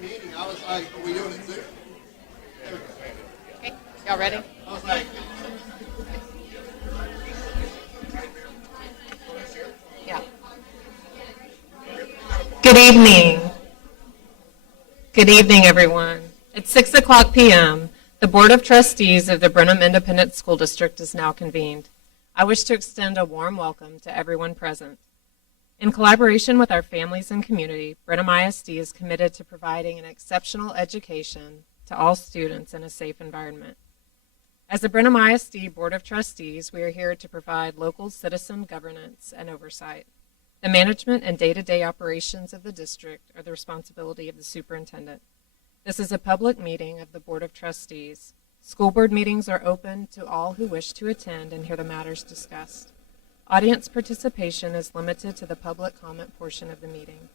meeting. I was like, are we doing it Zoom? Okay, y'all ready? I was like, Yeah. Good evening. Good evening, everyone. It's 6:00 p.m. The Board of Trustees of the Brenham Independent School District is now convened. I wish to extend a warm welcome to everyone present. In collaboration with our families and community, Brenham ISD is committed to providing an exceptional education to all students in a safe environment. As the Brenham ISD Board of Trustees, we are here to provide local citizen governance and oversight. The management and day-to-day operations of the district are the responsibility of the superintendent. This is a public meeting of the Board of Trustees. School board meetings are open to all who wish to attend and hear the matters discussed. Audience participation is limited to the public comment portion of the meeting.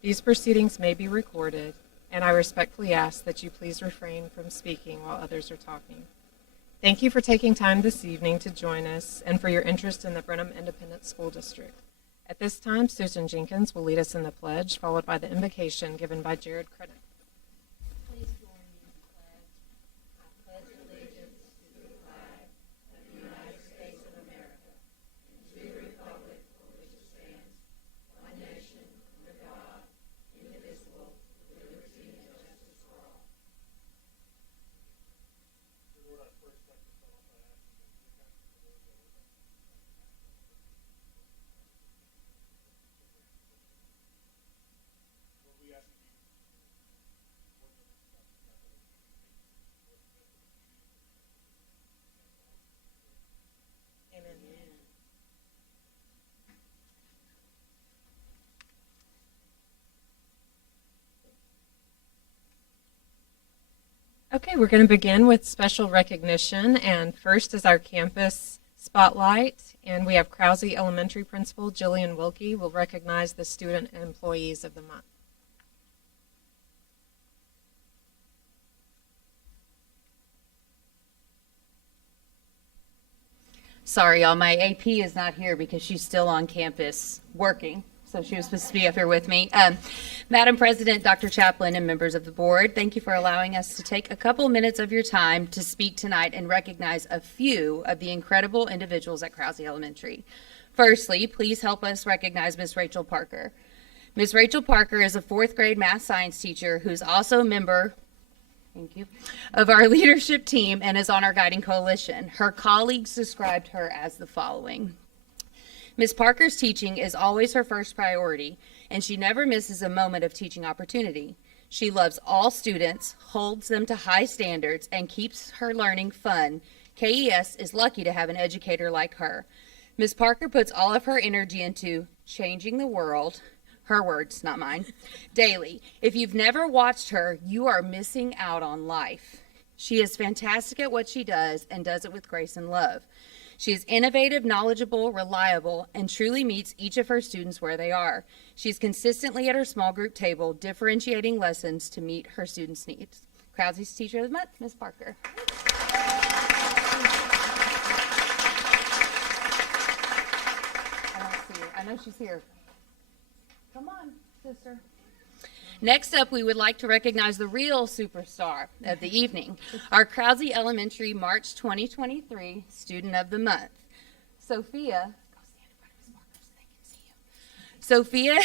These proceedings may be recorded, and I respectfully ask that you please refrain from speaking while others are talking. Thank you for taking time this evening to join us and for your interest in the Brenham Independent School District. At this time, Susan Jenkins will lead us in the pledge, followed by the invocation given by Jared Credit. Please join me in the pledge. I pledge allegiance to the flag of the United States of America and to the republic for which it stands, one nation, under God, indivisible, with liberty and justice for all. Okay, we're going to begin with special recognition, and first is our campus spotlight, and we have Krause Elementary Principal Jillian Wilkie will recognize the student and employees of the month. Sorry, y'all, my AP is not here because she's still on campus working. So she was supposed to be up here with me. Madam President, Dr. Chaplin, and members of the board, thank you for allowing us to take a couple minutes of your time to speak tonight and recognize a few of the incredible individuals at Krause Elementary. Firstly, please help us recognize Miss Rachel Parker. Miss Rachel Parker is a fourth grade math science teacher who's also a member of our leadership team and is on our guiding coalition. Her colleagues described her as the following. Ms. Parker's teaching is always her first priority, and she never misses a moment of teaching opportunity. She loves all students, holds them to high standards, and keeps her learning fun. KES is lucky to have an educator like her. Ms. Parker puts all of her energy into changing the world, her words, not mine, daily. If you've never watched her, you are missing out on life. She is fantastic at what she does and does it with grace and love. She is innovative, knowledgeable, reliable, and truly meets each of her students where they are. She's consistently at her small group table, differentiating lessons to meet her students' needs. Krause's Teacher of the Month, Ms. Parker. I don't see her. I know she's here. Come on, sister. Next up, we would like to recognize the real superstar of the evening, our Krause Elementary March 2023 Student of the Month, Sophia. Go stand in front of Ms. Parker so they can see you. Sophia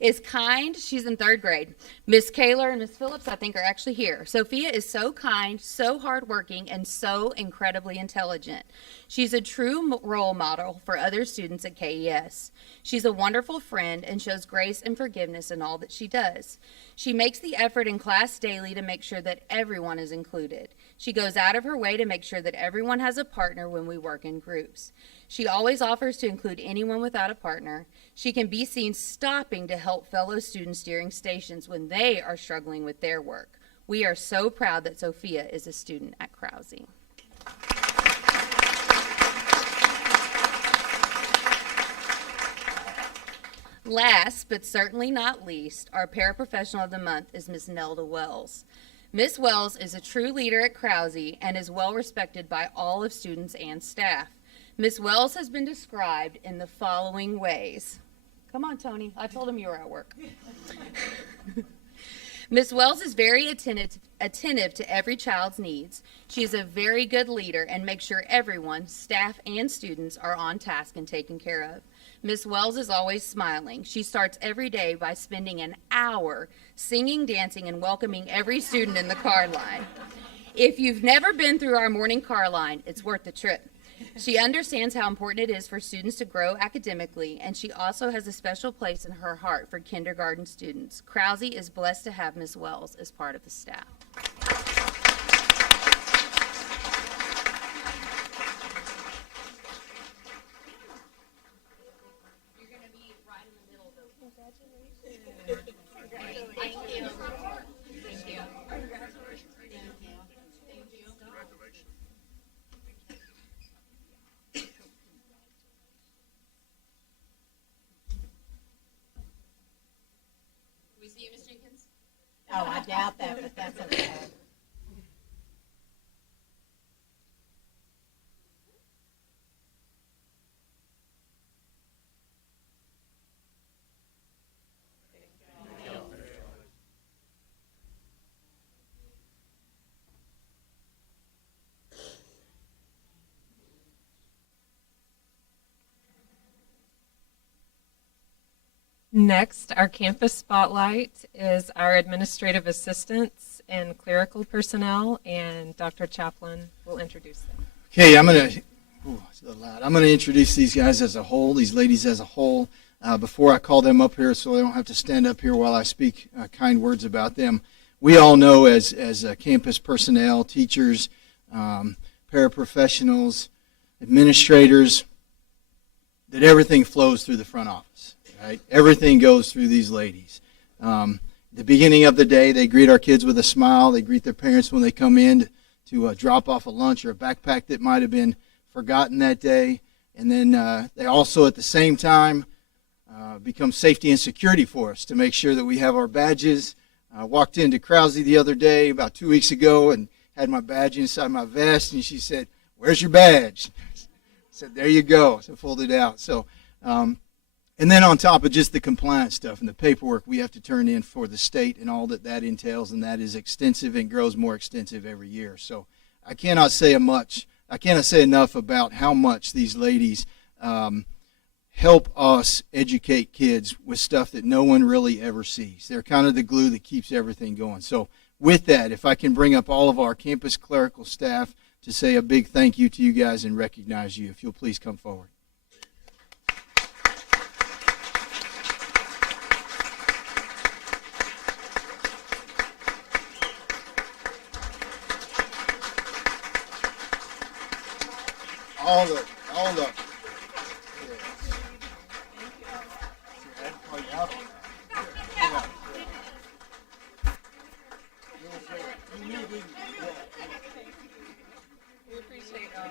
is kind. She's in third grade. Miss Kaler and Miss Phillips, I think, are actually here. Sophia is so kind, so hardworking, and so incredibly intelligent. She's a true role model for other students at KES. She's a wonderful friend and shows grace and forgiveness in all that she does. She makes the effort in class daily to make sure that everyone is included. She goes out of her way to make sure that everyone has a partner when we work in groups. She always offers to include anyone without a partner. She can be seen stopping to help fellow students during stations when they are struggling with their work. We are so proud that Sophia is a student at Krause. Last, but certainly not least, our paraprofessional of the month is Ms. Nelda Wells. Ms. Wells is a true leader at Krause and is well respected by all of students and staff. Ms. Wells has been described in the following ways. Come on, Tony. I told him you were at work. Ms. Wells is very attentive to every child's needs. She is a very good leader and makes sure everyone, staff and students, are on task and taken care of. Ms. Wells is always smiling. She starts every day by spending an hour singing, dancing, and welcoming every student in the car line. If you've never been through our morning car line, it's worth the trip. She understands how important it is for students to grow academically, and she also has a special place in her heart for kindergarten students. Krause is blessed to have Ms. Wells as part of the staff. You're going to be right in the middle, though. Congratulations. Thank you. Thank you. Congratulations. Thank you. Thank you. We see you, Ms. Jenkins? Oh, I doubt that, but that's okay. Next, our campus spotlight is our administrative assistants and clerical personnel, and Dr. Chaplin will introduce them. Okay, it's a little loud. I'm going to introduce these guys as a whole, these ladies as a whole, before I call them up here so they don't have to stand up here while I speak kind words about them. We all know as campus personnel, teachers, paraprofessionals, administrators, that everything flows through the front office. Right? Everything goes through these ladies. The beginning of the day, they greet our kids with a smile. They greet their parents when they come in to drop off a lunch or a backpack that might have been forgotten that day. And then they also, at the same time, become safety and security for us to make sure that we have our badges. I walked into Krause the other day, about 2 weeks ago, and had my badge inside my vest, and she said, "Where's your badge?" I said, "There you go." So I pulled it out. So. And then on top of just the compliance stuff and the paperwork we have to turn in for the state and all that entails, and that is extensive and grows more extensive every year. So I cannot say enough about how much these ladies help us educate kids with stuff that no one really ever sees. They're kind of the glue that keeps everything going. So with that, if I can bring up all of our campus clerical staff to say a big thank you to you guys and recognize you, if you'll please come forward. All the. We appreciate all.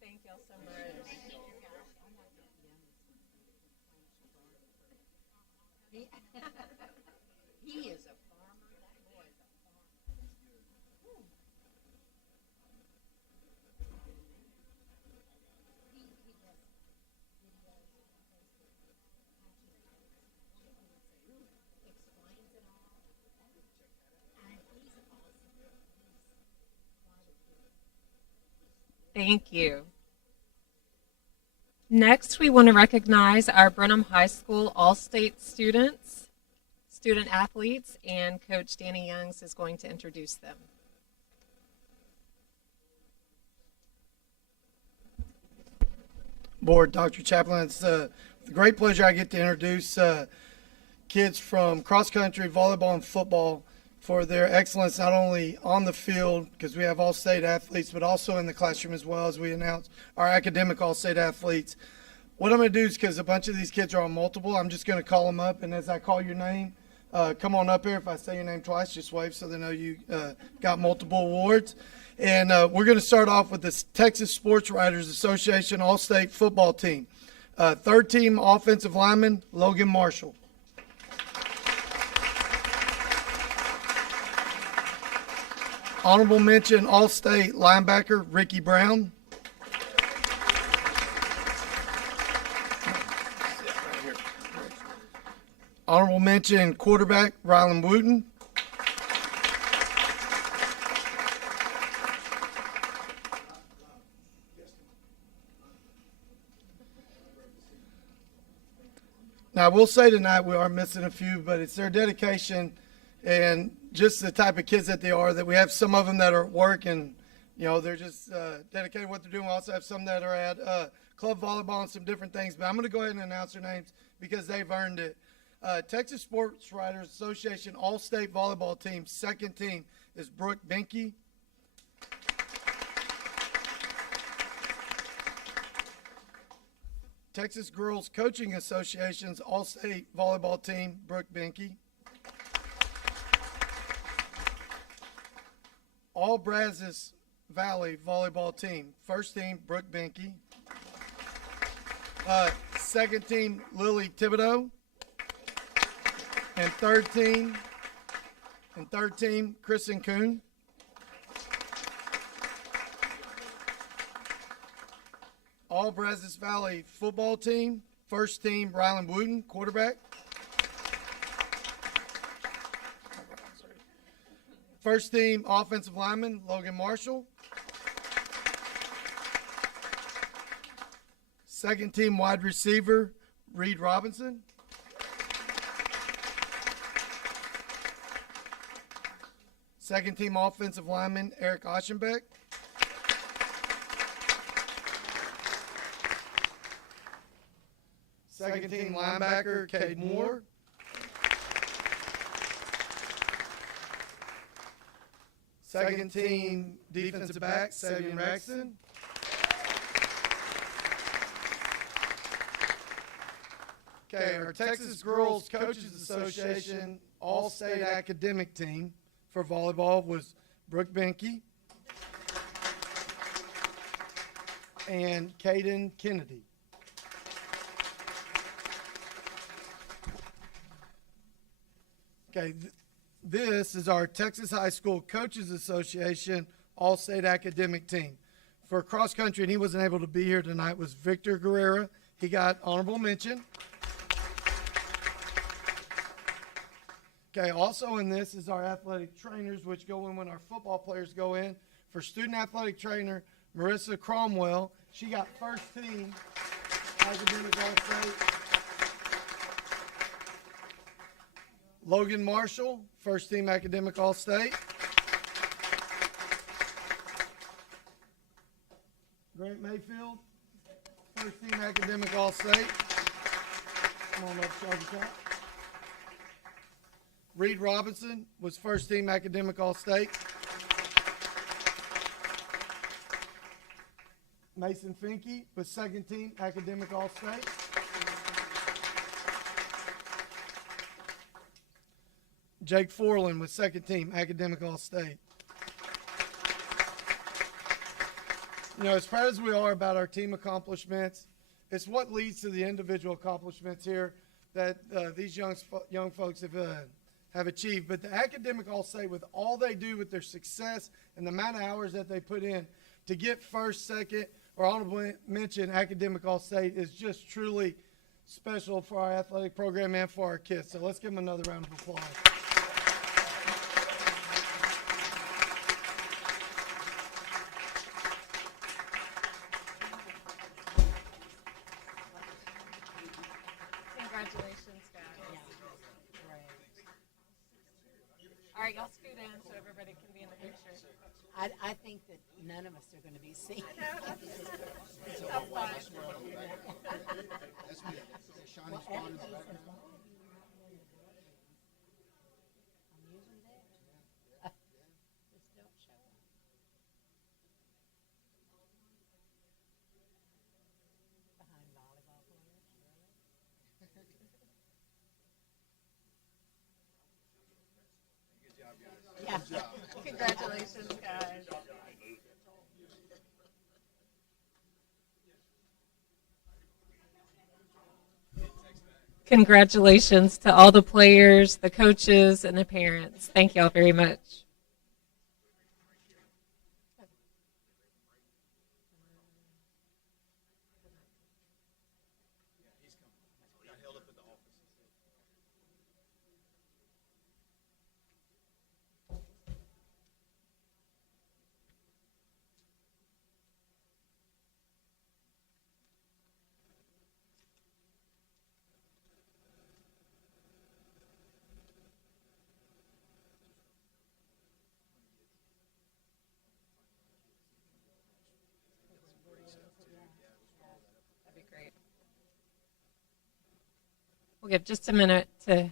Thank y'all so much. He is a farmer. That boy is a farmer. He does videos on Facebook. Explains it all. And he's awesome. Thank you. Next, we want to recognize our Brenham High School All-State students, student athletes, and Coach Danny Youngs is going to introduce them. Board, Dr. Chaplin, it's a great pleasure I get to introduce kids from cross country, volleyball, and football for their excellence not only on the field, because we have all-state athletes, but also in the classroom as well, as we announce our academic all-state athletes. What I'm going to do is, because a bunch of these kids are on multiple, I'm just going to call them up, and as I call your name, come on up here. If I say your name twice, just wave so they know you got multiple awards. And we're going to start off with the Texas Sports Writers Association All-State Football Team. Third team offensive lineman, Logan Marshall. Honorable mention All-State linebacker, Ricky Brown. Honorable mention quarterback, Rylan Wooten. Now, I will say tonight we are missing a few, but it's their dedication and just the type of kids that they are, that we have some of them that are at work and, you know, they're just dedicated to what they're doing. We also have some that are at club volleyball and some different things. But I'm going to go ahead and announce their names because they've earned it. Texas Sports Writers Association All-State Volleyball Team, second team is Brooke Benke. Texas Girls Coaching Association's All-State Volleyball Team, Brooke Benke. All Brazos Valley Volleyball Team, first team, Brooke Benke. Second team, Lily Thibodeau. And third team, Kristen Kuhn. All Brazos Valley football team, first team, Rylan Wooten, quarterback. First team offensive lineman, Logan Marshall. Second team wide receiver, Reed Robinson. Second team offensive lineman, Eric Oschenbeck. Second team linebacker, Cade Moore. Second team defensive back, Savian Raxton. Okay, our Texas Girls Coaches Association All-State Academic Team for volleyball was Brooke Benke and Caden Kennedy. Okay, this is our Texas High School Coaches Association All-State Academic Team. For cross country, and he wasn't able to be here tonight, was Victor Guerrera. He got honorable mention. Okay, also in this is our athletic trainers, which go in when our football players go in. For student athletic trainer, Marissa Cromwell, she got first team academic All-State. Logan Marshall, first team academic All-State. Grant Mayfield, first team academic All-State. Come on up, Sergeant Cap. Reed Robinson was first team academic All-State. Mason Finke was second team academic All-State. Jake Forlin was second team academic All-State. You know, as proud as we are about our team accomplishments, it's what leads to the individual accomplishments here that these young folks have achieved. But the academic All-State, with all they do with their success and the amount of hours that they put in to get first, second, or honorable mention academic All-State is just truly special for our athletic program and for our kids. So let's give them another round of applause. Congratulations, guys. All right, y'all scoot in so everybody can be in the picture. I think that none of us are going to be seen. So fun. That's me. Shiny spot in the background. I'm usually there. Just don't show up. Behind volleyball players, really? Congratulations, guys. Congratulations to all the players, the coaches, and the parents. Thank y'all very much. That'd be great. We'll give just a minute to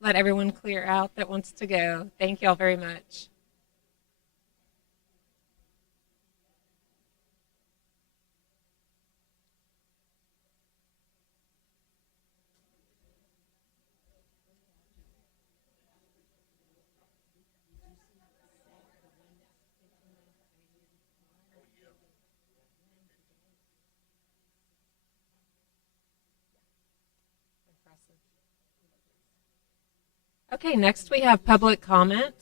let everyone clear out that wants to go. Thank y'all very much. Okay, next we have public comment.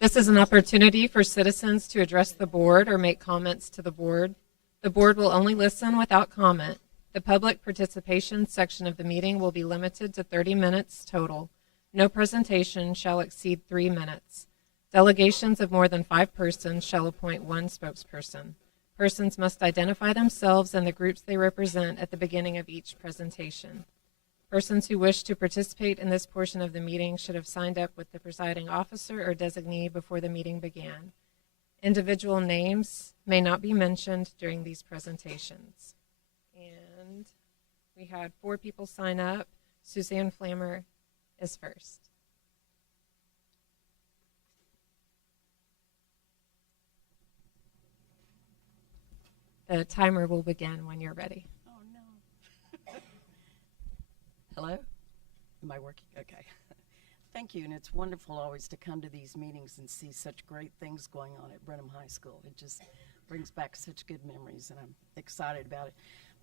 This is an opportunity for citizens to address the board or make comments to the board. The board will only listen without comment. The public participation section of the meeting will be limited to 30 minutes total. No presentation shall exceed 3 minutes. Delegations of more than 5 persons shall appoint one spokesperson. Persons must identify themselves and the groups they represent at the beginning of each presentation. Persons who wish to participate in this portion of the meeting should have signed up with the presiding officer or designee before the meeting began. Individual names may not be mentioned during these presentations. And we had 4 people sign up. Suzanne Flammer is first. The timer will begin when you're ready. Oh, no. Hello? Am I working? Okay. Thank you, and it's wonderful always to come to these meetings and see such great things going on at Brenham High School. It just brings back such good memories, and I'm excited about it.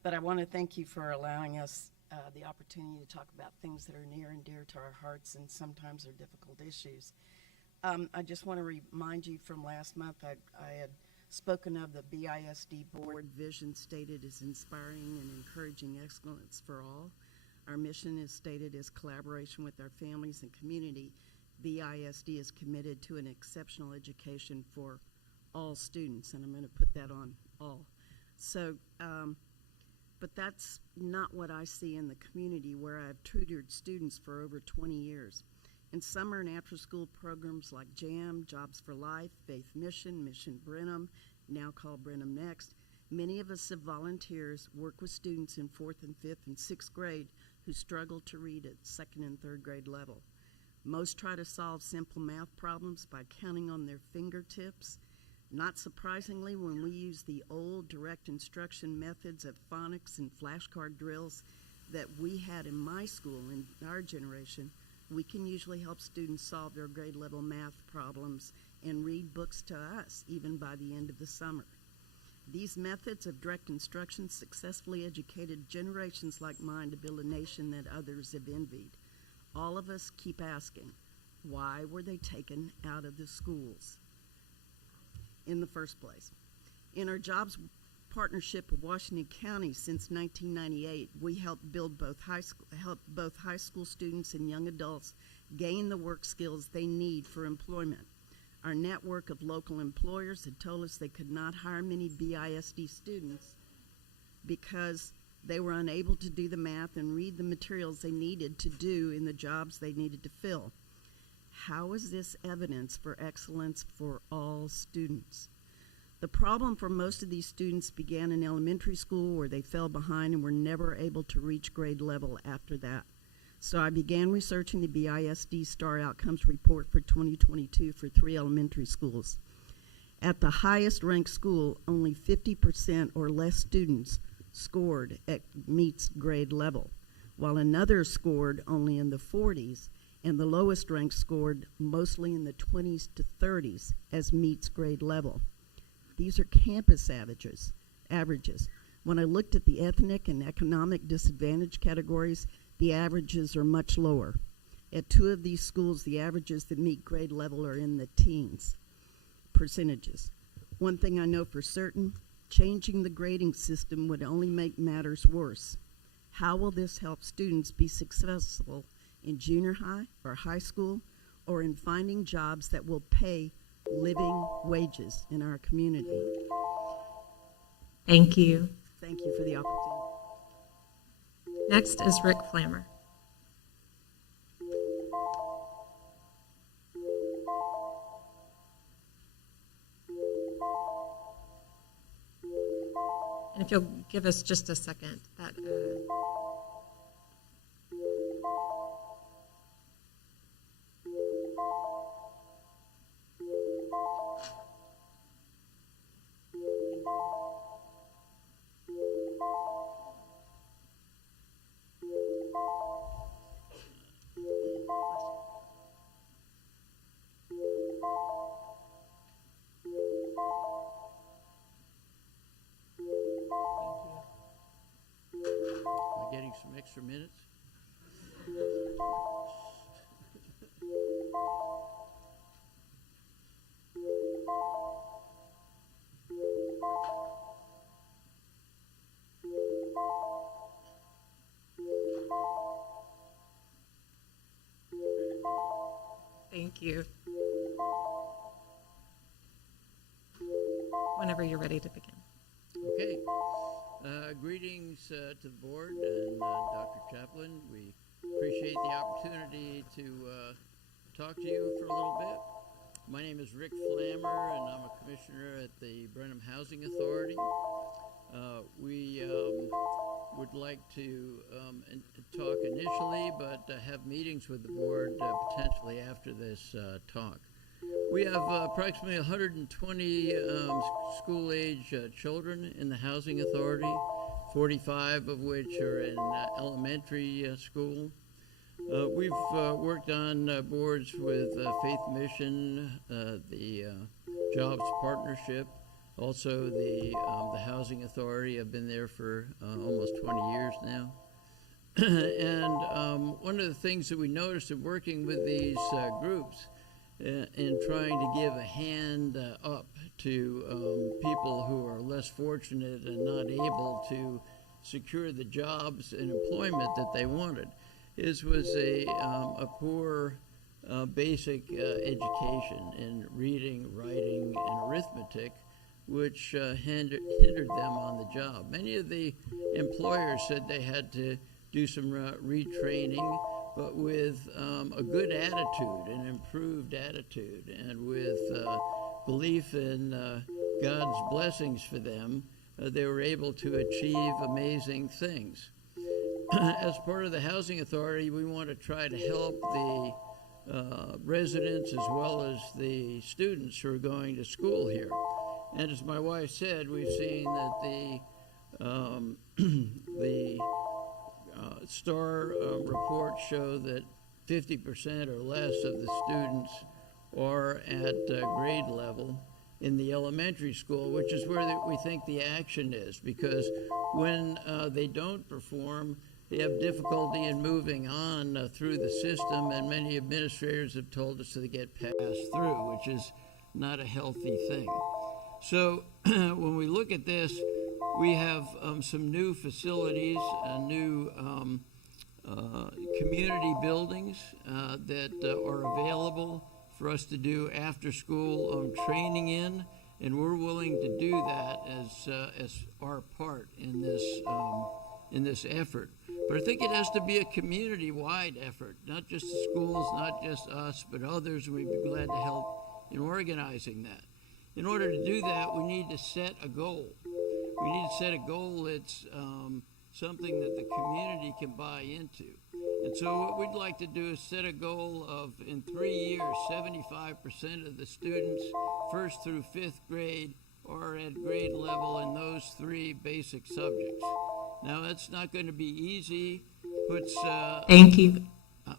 But I want to thank you for allowing us the opportunity to talk about things that are near and dear to our hearts and sometimes are difficult issues. I just want to remind you from last month, I had spoken of the BISD board vision stated as inspiring and encouraging excellence for all. Our mission is stated as collaboration with our families and community. BISD is committed to an exceptional education for all students, and I'm going to put that on all. So, but that's not what I see in the community where I've tutored students for over 20 years. In summer and after-school programs like JAM, Jobs for Life, Faith Mission, Mission Brenham, now called Brenham Next, many of us as volunteers work with students in 4th and 5th and 6th grade who struggle to read at 2nd and 3rd grade level. Most try to solve simple math problems by counting on their fingertips. Not surprisingly, when we use the old direct instruction methods of phonics and flashcard drills that we had in my school in our generation, we can usually help students solve their grade level math problems and read books to us even by the end of the summer. These methods of direct instruction successfully educated generations like mine to build a nation that others have envied. All of us keep asking, why were they taken out of the schools in the first place? In our jobs partnership with Washington County since 1998, we helped build both high school students and young adults gain the work skills they need for employment. Our network of local employers had told us they could not hire many BISD students because they were unable to do the math and read the materials they needed to do in the jobs they needed to fill. How is this evidence for excellence for all students? The problem for most of these students began in elementary school where they fell behind and were never able to reach grade level after that. So I began researching the BISD STAR Outcomes Report for 2022 for 3 elementary schools. At the highest ranked school, only 50% or less students scored at meets grade level, while another scored only in the 40s, and the lowest ranked scored mostly in the 20s to 30s as meets grade level. These are campus averages. When I looked at the ethnic and economic disadvantage categories, the averages are much lower. At 2 of these schools, the averages that meet grade level are in the teens percentages. One thing I know for certain, changing the grading system would only make matters worse. How will this help students be successful in junior high or high school, or in finding jobs that will pay living wages in our community? Thank you. Thank you for the opportunity. Next is Rick Flammer. And if you'll give us just a second, that Am I getting some extra minutes? thank you. Whenever you're ready to begin. Okay. Greetings to the board and Dr. Chaplin. We appreciate the opportunity to talk to you for a little bit. My name is Rick Flammer, and I'm a commissioner at the Brenham Housing Authority. We would like to talk initially, but have meetings with the board potentially after this talk. We have approximately 120 school-age children in the Housing Authority, 45 of which are in elementary school. We've worked on boards with Faith Mission, the Jobs Partnership, also the Housing Authority. I've been there for almost 20 years now. And one of the things that we noticed in working with these groups in trying to give a hand up to people who are less fortunate and not able to secure the jobs and employment that they wanted was a poor basic education in reading, writing, and arithmetic, which hindered them on the job. Many of the employers said they had to do some retraining, but with a good attitude, an improved attitude, and with belief in God's blessings for them, they were able to achieve amazing things. As part of the Housing Authority, we want to try to help the residents as well as the students who are going to school here. And as my wife said, we've seen that the STAR reports show that 50% or less of the students are at grade level in the elementary school, which is where we think the action is, because when they don't perform, they have difficulty in moving on through the system, and many administrators have told us that they get passed through, which is not a healthy thing. So when we look at this, we have some new facilities, new community buildings that are available for us to do after-school training in, and we're willing to do that as our part in this effort. But I think it has to be a community-wide effort, not just the schools, not just us, but others. We'd be glad to help in organizing that. In order to do that, we need to set a goal. We need to set a goal that's something that the community can buy into. And so what we'd like to do is set a goal of, in 3 years, 75% of the students, 1st through 5th grade, are at grade level in those 3 basic subjects. Now, that's not going to be easy. Thank you.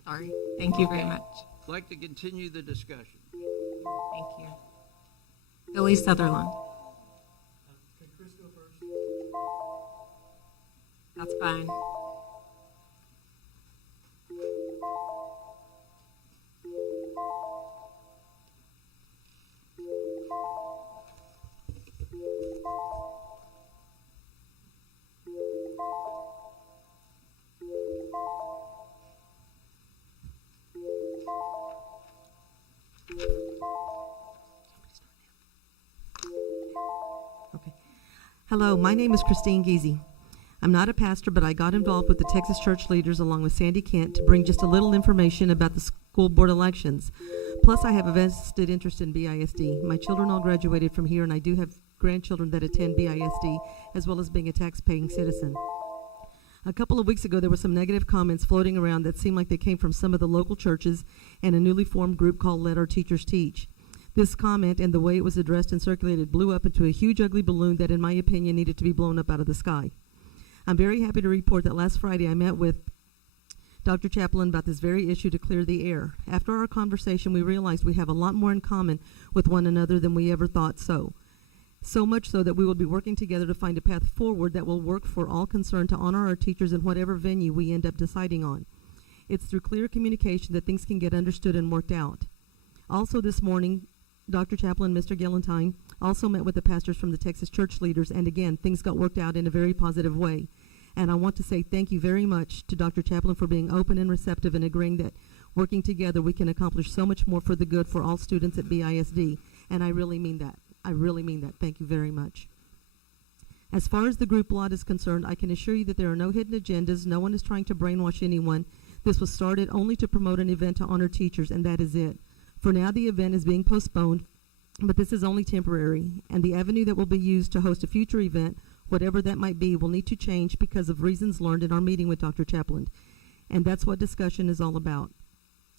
Sorry. Thank you very much. I'd like to continue the discussion. Thank you. Billy Sutherland. Can Chris go first? That's fine. Okay. Hello, my name is Christine Giese. I'm not a pastor, but I got involved with the Texas church leaders along with Sandy Kent to bring just a little information about the school board elections. Plus, I have a vested interest in BISD. My children all graduated from here, and I do have grandchildren that attend BISD, as well as being a tax-paying citizen. A couple of weeks ago, there were some negative comments floating around that seemed like they came from some of the local churches and a newly formed group called Let Our Teachers Teach. This comment and the way it was addressed and circulated blew up into a huge ugly balloon that, in my opinion, needed to be blown up out of the sky. I'm very happy to report that last Friday I met with Dr. Chaplin about this very issue to clear the air. After our conversation, we realized we have a lot more in common with one another than we ever thought so. So much so that we will be working together to find a path forward that will work for all concerned to honor our teachers in whatever venue we end up deciding on. It's through clear communication that things can get understood and worked out. Also this morning, Dr. Chaplin and Mr. Galentine also met with the pastors from the Texas church leaders, and again, things got worked out in a very positive way. And I want to say thank you very much to Dr. Chaplin for being open and receptive and agreeing that working together we can accomplish so much more for the good for all students at BISD. And I really mean that. I really mean that. Thank you very much. As far as the group lot is concerned, I can assure you that there are no hidden agendas. No one is trying to brainwash anyone. This was started only to promote an event to honor teachers, and that is it. For now, the event is being postponed, but this is only temporary, and the avenue that will be used to host a future event, whatever that might be, will need to change because of reasons learned in our meeting with Dr. Chaplin. And that's what discussion is all about.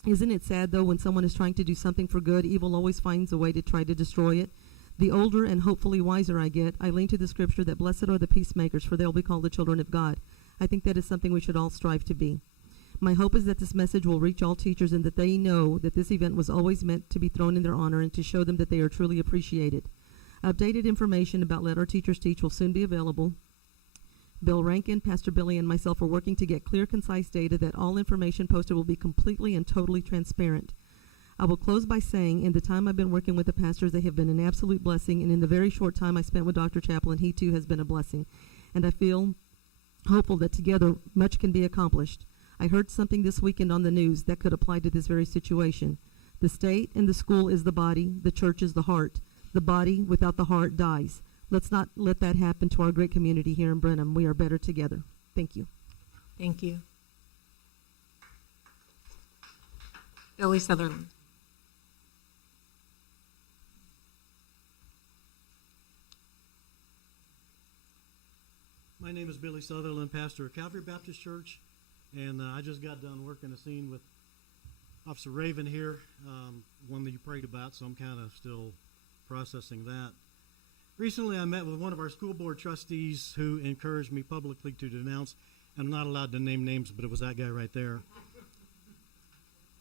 Isn't it sad, though, when someone is trying to do something for good, evil always finds a way to try to destroy it? The older and hopefully wiser I get, I lean to the scripture that blessed are the peacemakers, for they'll be called the children of God. I think that is something we should all strive to be. My hope is that this message will reach all teachers and that they know that this event was always meant to be thrown in their honor and to show them that they are truly appreciated. Updated information about Let Our Teachers Teach will soon be available. Bill Rankin, Pastor Billy, and myself are working to get clear, concise data that all information posted will be completely and totally transparent. I will close by saying, in the time I've been working with the pastors, they have been an absolute blessing, and in the very short time I spent with Dr. Chaplin, he too has been a blessing. And I feel hopeful that together much can be accomplished. I heard something this weekend on the news that could apply to this very situation. The state and the school is the body, the church is the heart. The body without the heart dies. Let's not let that happen to our great community here in Brenham. We are better together. Thank you. Thank you. Billy Sutherland. My name is Billy Sutherland, pastor of Calvary Baptist Church, and I just got done working a scene with Officer Raven here, one that you prayed about, so I'm kind of still processing that. Recently, I met with one of our school board trustees who encouraged me publicly to denounce, I'm not allowed to name names, but it was that guy right there,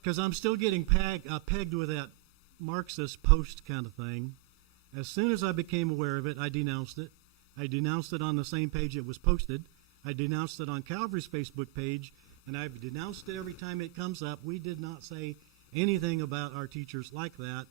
because I'm still getting pegged with that Marxist post kind of thing. As soon as I became aware of it, I denounced it. I denounced it on the same page it was posted. I denounced it on Calvary's Facebook page, and I've denounced it every time it comes up. We did not say anything about our teachers like that.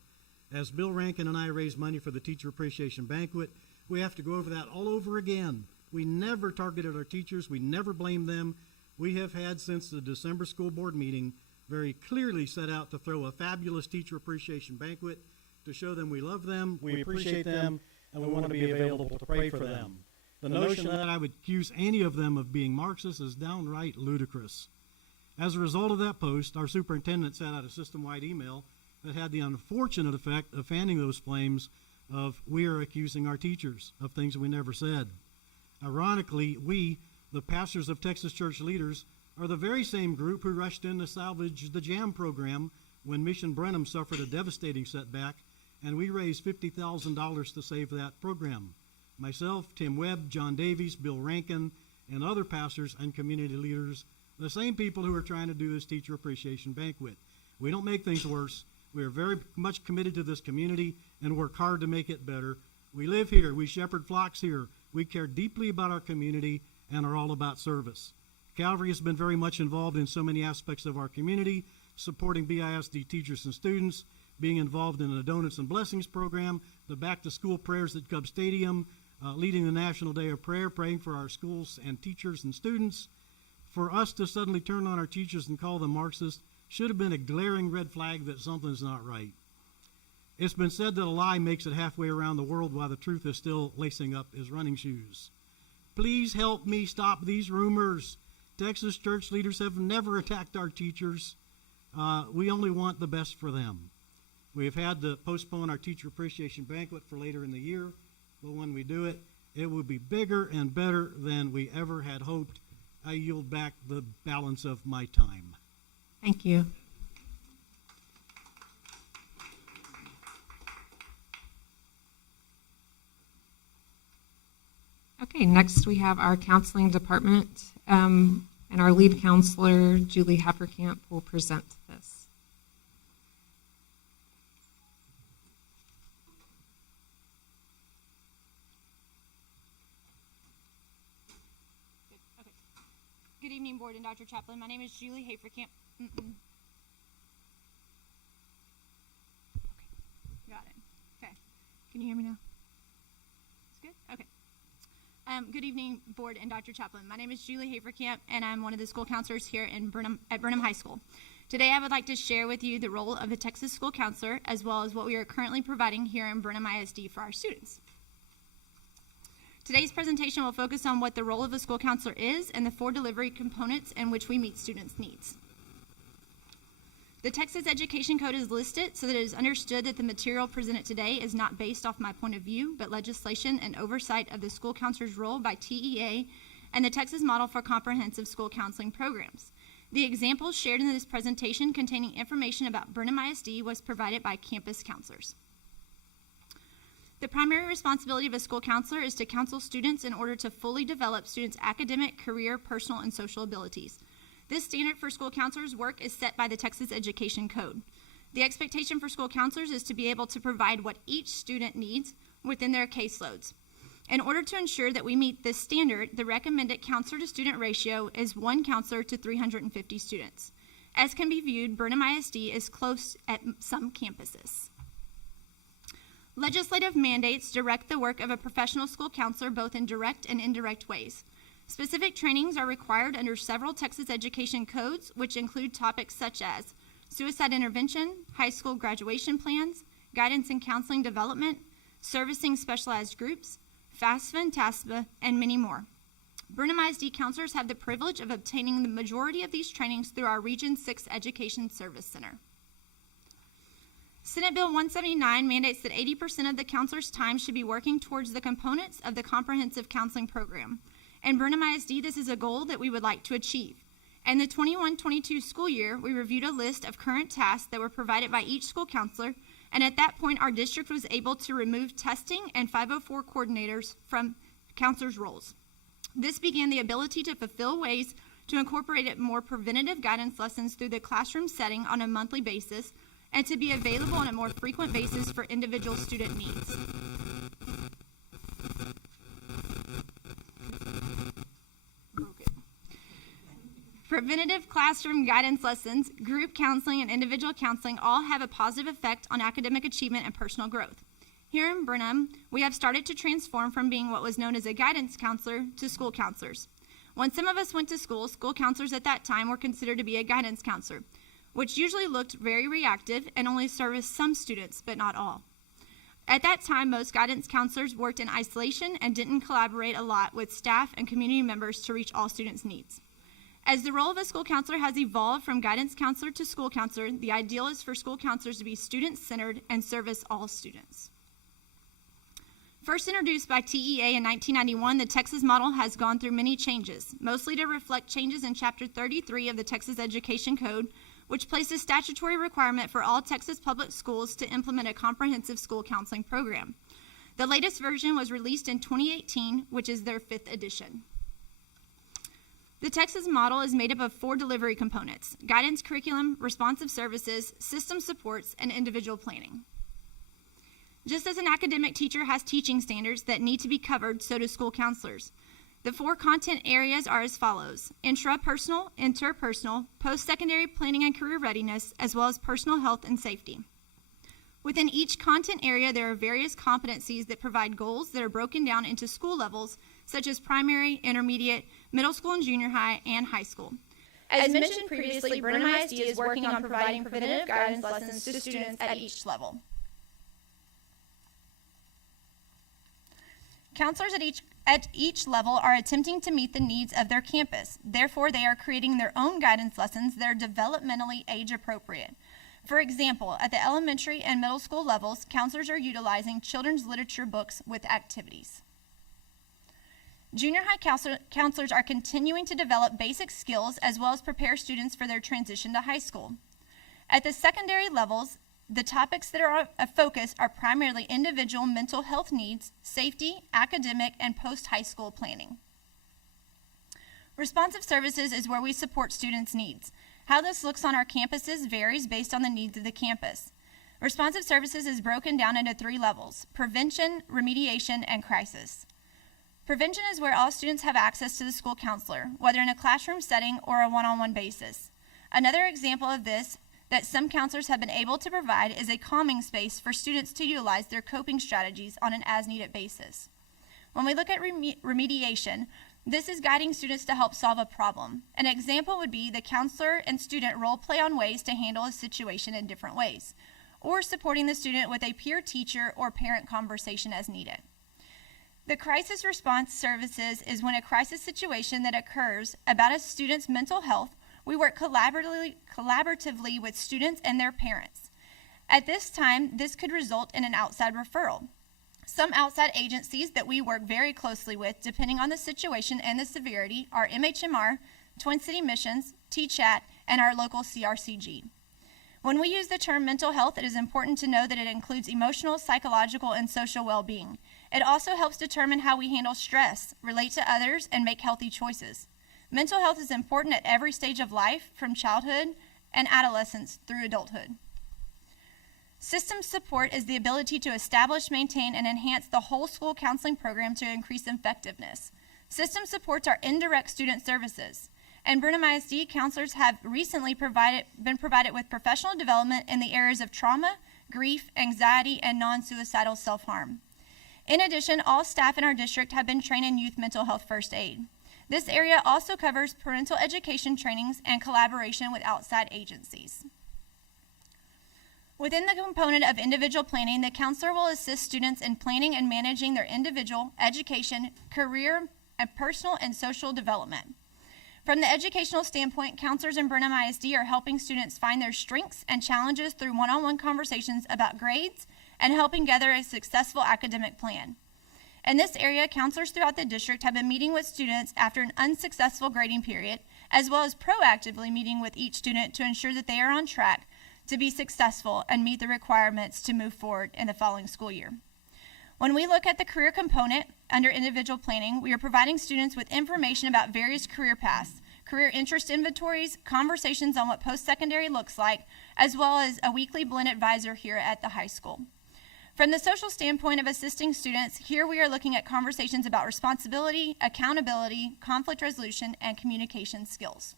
As Bill Rankin and I raise money for the Teacher Appreciation Banquet, we have to go over that all over again. We never targeted our teachers. We never blamed them. We have had, since the December school board meeting, very clearly set out to throw a fabulous Teacher Appreciation Banquet to show them we love them, we appreciate them, and we want to be available to pray for them. The notion that I would accuse any of them of being Marxist is downright ludicrous. As a result of that post, our superintendent sent out a system-wide email that had the unfortunate effect of fanning those flames of we are accusing our teachers of things we never said. Ironically, we, the pastors of Texas church leaders, are the very same group who rushed in to salvage the JAM program when Mission Brenham suffered a devastating setback, and we raised $50,000 to save that program. Myself, Tim Webb, John Davies, Bill Rankin, and other pastors and community leaders the same people who are trying to do this teacher appreciation banquet. We don't make things worse. We are very much committed to this community and work hard to make it better. We live here. We shepherd flocks here. We care deeply about our community and are all about service. Calvary has been very much involved in so many aspects of our community, supporting BISD teachers and students, being involved in the Donuts and Blessings program, the back-to-school prayers at Cub Stadium, leading the National Day of Prayer, praying for our schools and teachers and students. For us to suddenly turn on our teachers and call them Marxists should have been a glaring red flag that something's not right. It's been said that a lie makes it halfway around the world while the truth is still lacing up his running shoes. Please help me stop these rumors. Texas church leaders have never attacked our teachers. We only want the best for them. We have had to postpone our teacher appreciation banquet for later in the year, but when we do it, it will be bigger and better than we ever had hoped. I yield back the balance of my time. Thank you. Okay, next we have our counseling department, and our lead counselor, Julie Hefferkamp, will present this. Good evening, Board and Dr. Chaplin. My name is Julie Haferkamp. Got it. Okay. Can you hear me now? It's good? Okay. Good evening, Board and Dr. Chaplin. My name is Julie Haferkamp, and I'm one of the school counselors here at Brenham High School. Today, I would like to share with you the role of a Texas school counselor, as well as what we are currently providing here in Brenham ISD for our students. Today's presentation will focus on what the role of a school counselor is and the 4 delivery components in which we meet students' needs. The Texas Education Code is listed so that it is understood that the material presented today is not based off my point of view, but legislation and oversight of the school counselor's role by TEA and the Texas Model for Comprehensive School Counseling Programs. The examples shared in this presentation containing information about Brenham ISD was provided by campus counselors. The primary responsibility of a school counselor is to counsel students in order to fully develop students' academic, career, personal, and social abilities. This standard for school counselors' work is set by the Texas Education Code. The expectation for school counselors is to be able to provide what each student needs within their caseloads. In order to ensure that we meet this standard, the recommended counselor-to-student ratio is 1 counselor to 350 students. As can be viewed, Brenham ISD is close at some campuses. Legislative mandates direct the work of a professional school counselor both in direct and indirect ways. Specific trainings are required under several Texas education codes, which include topics such as suicide intervention, high school graduation plans, guidance and counseling development, servicing specialized groups, FAFSA and TASPA, and many more. Brenham ISD counselors have the privilege of obtaining the majority of these trainings through our Region 6 Education Service Center. Senate Bill 179 mandates that 80% of the counselor's time should be working towards the components of the comprehensive counseling program. In Brenham ISD, this is a goal that we would like to achieve. In the 21-22 school year, we reviewed a list of current tasks that were provided by each school counselor, and at that point, our district was able to remove testing and 504 coordinators from counselors' roles. This began the ability to fulfill ways to incorporate more preventative guidance lessons through the classroom setting on a monthly basis, and to be available on a more frequent basis for individual student needs. Preventative classroom guidance lessons, group counseling, and individual counseling all have a positive effect on academic achievement and personal growth. Here in Brenham, we have started to transform from being what was known as a guidance counselor to school counselors. When some of us went to school, school counselors at that time were considered to be a guidance counselor, which usually looked very reactive and only serviced some students, but not all. At that time, most guidance counselors worked in isolation and didn't collaborate a lot with staff and community members to reach all students' needs. As the role of a school counselor has evolved from guidance counselor to school counselor, the ideal is for school counselors to be student-centered and service all students. First introduced by TEA in 1991, the Texas model has gone through many changes, mostly to reflect changes in Chapter 33 of the Texas Education Code, which places statutory requirement for all Texas public schools to implement a comprehensive school counseling program. The latest version was released in 2018, which is their 5th edition. The Texas model is made up of 4 delivery components: guidance curriculum, responsive services, system supports, and individual planning. Just as an academic teacher has teaching standards that need to be covered, so do school counselors. The 4 content areas are as follows: intrapersonal, interpersonal, post-secondary planning and career readiness, as well as personal health and safety. Within each content area, there are various competencies that provide goals that are broken down into school levels, such as primary, intermediate, middle school and junior high, and high school. As mentioned previously, Brenham ISD is working on providing preventative guidance lessons to students at each level. Counselors at each level are attempting to meet the needs of their campus. Therefore, they are creating their own guidance lessons that are developmentally age appropriate. For example, at the elementary and middle school levels, counselors are utilizing children's literature books with activities. Junior high counselors are continuing to develop basic skills as well as prepare students for their transition to high school. At the secondary levels, the topics that are a focus are primarily individual mental health needs, safety, academic, and post-high school planning. Responsive services is where we support students' needs. How this looks on our campuses varies based on the needs of the campus. Responsive services is broken down into 3 levels: prevention, remediation, and crisis. Prevention is where all students have access to the school counselor, whether in a classroom setting or a one-on-one basis. Another example of this that some counselors have been able to provide is a calming space for students to utilize their coping strategies on an as-needed basis. When we look at remediation, this is guiding students to help solve a problem. An example would be the counselor and student role play on ways to handle a situation in different ways, or supporting the student with a peer teacher or parent conversation as needed. The crisis response services is when a crisis situation that occurs about a student's mental health, we work collaboratively with students and their parents. At this time, this could result in an outside referral. Some outside agencies that we work very closely with, depending on the situation and the severity, are MHMR, Twin City Missions, TCHAT, and our local CRCG. When we use the term mental health, it is important to know that it includes emotional, psychological, and social well-being. It also helps determine how we handle stress, relate to others, and make healthy choices. Mental health is important at every stage of life, from childhood and adolescence through adulthood. System support is the ability to establish, maintain, and enhance the whole school counseling program to increase effectiveness. System supports are indirect student services, and Brenham ISD counselors have recently been provided with professional development in the areas of trauma, grief, anxiety, and non-suicidal self-harm. In addition, all staff in our district have been trained in youth mental health first aid. This area also covers parental education trainings and collaboration with outside agencies. Within the component of individual planning, the counselor will assist students in planning and managing their individual, education, career, and personal and social development. From the educational standpoint, counselors in Brenham ISD are helping students find their strengths and challenges through one-on-one conversations about grades and helping gather a successful academic plan. In this area, counselors throughout the district have been meeting with students after an unsuccessful grading period, as well as proactively meeting with each student to ensure that they are on track to be successful and meet the requirements to move forward in the following school year. When we look at the career component under individual planning, we are providing students with information about various career paths, career interest inventories, conversations on what post-secondary looks like, as well as a weekly blend advisor here at the high school. From the social standpoint of assisting students, here we are looking at conversations about responsibility, accountability, conflict resolution, and communication skills.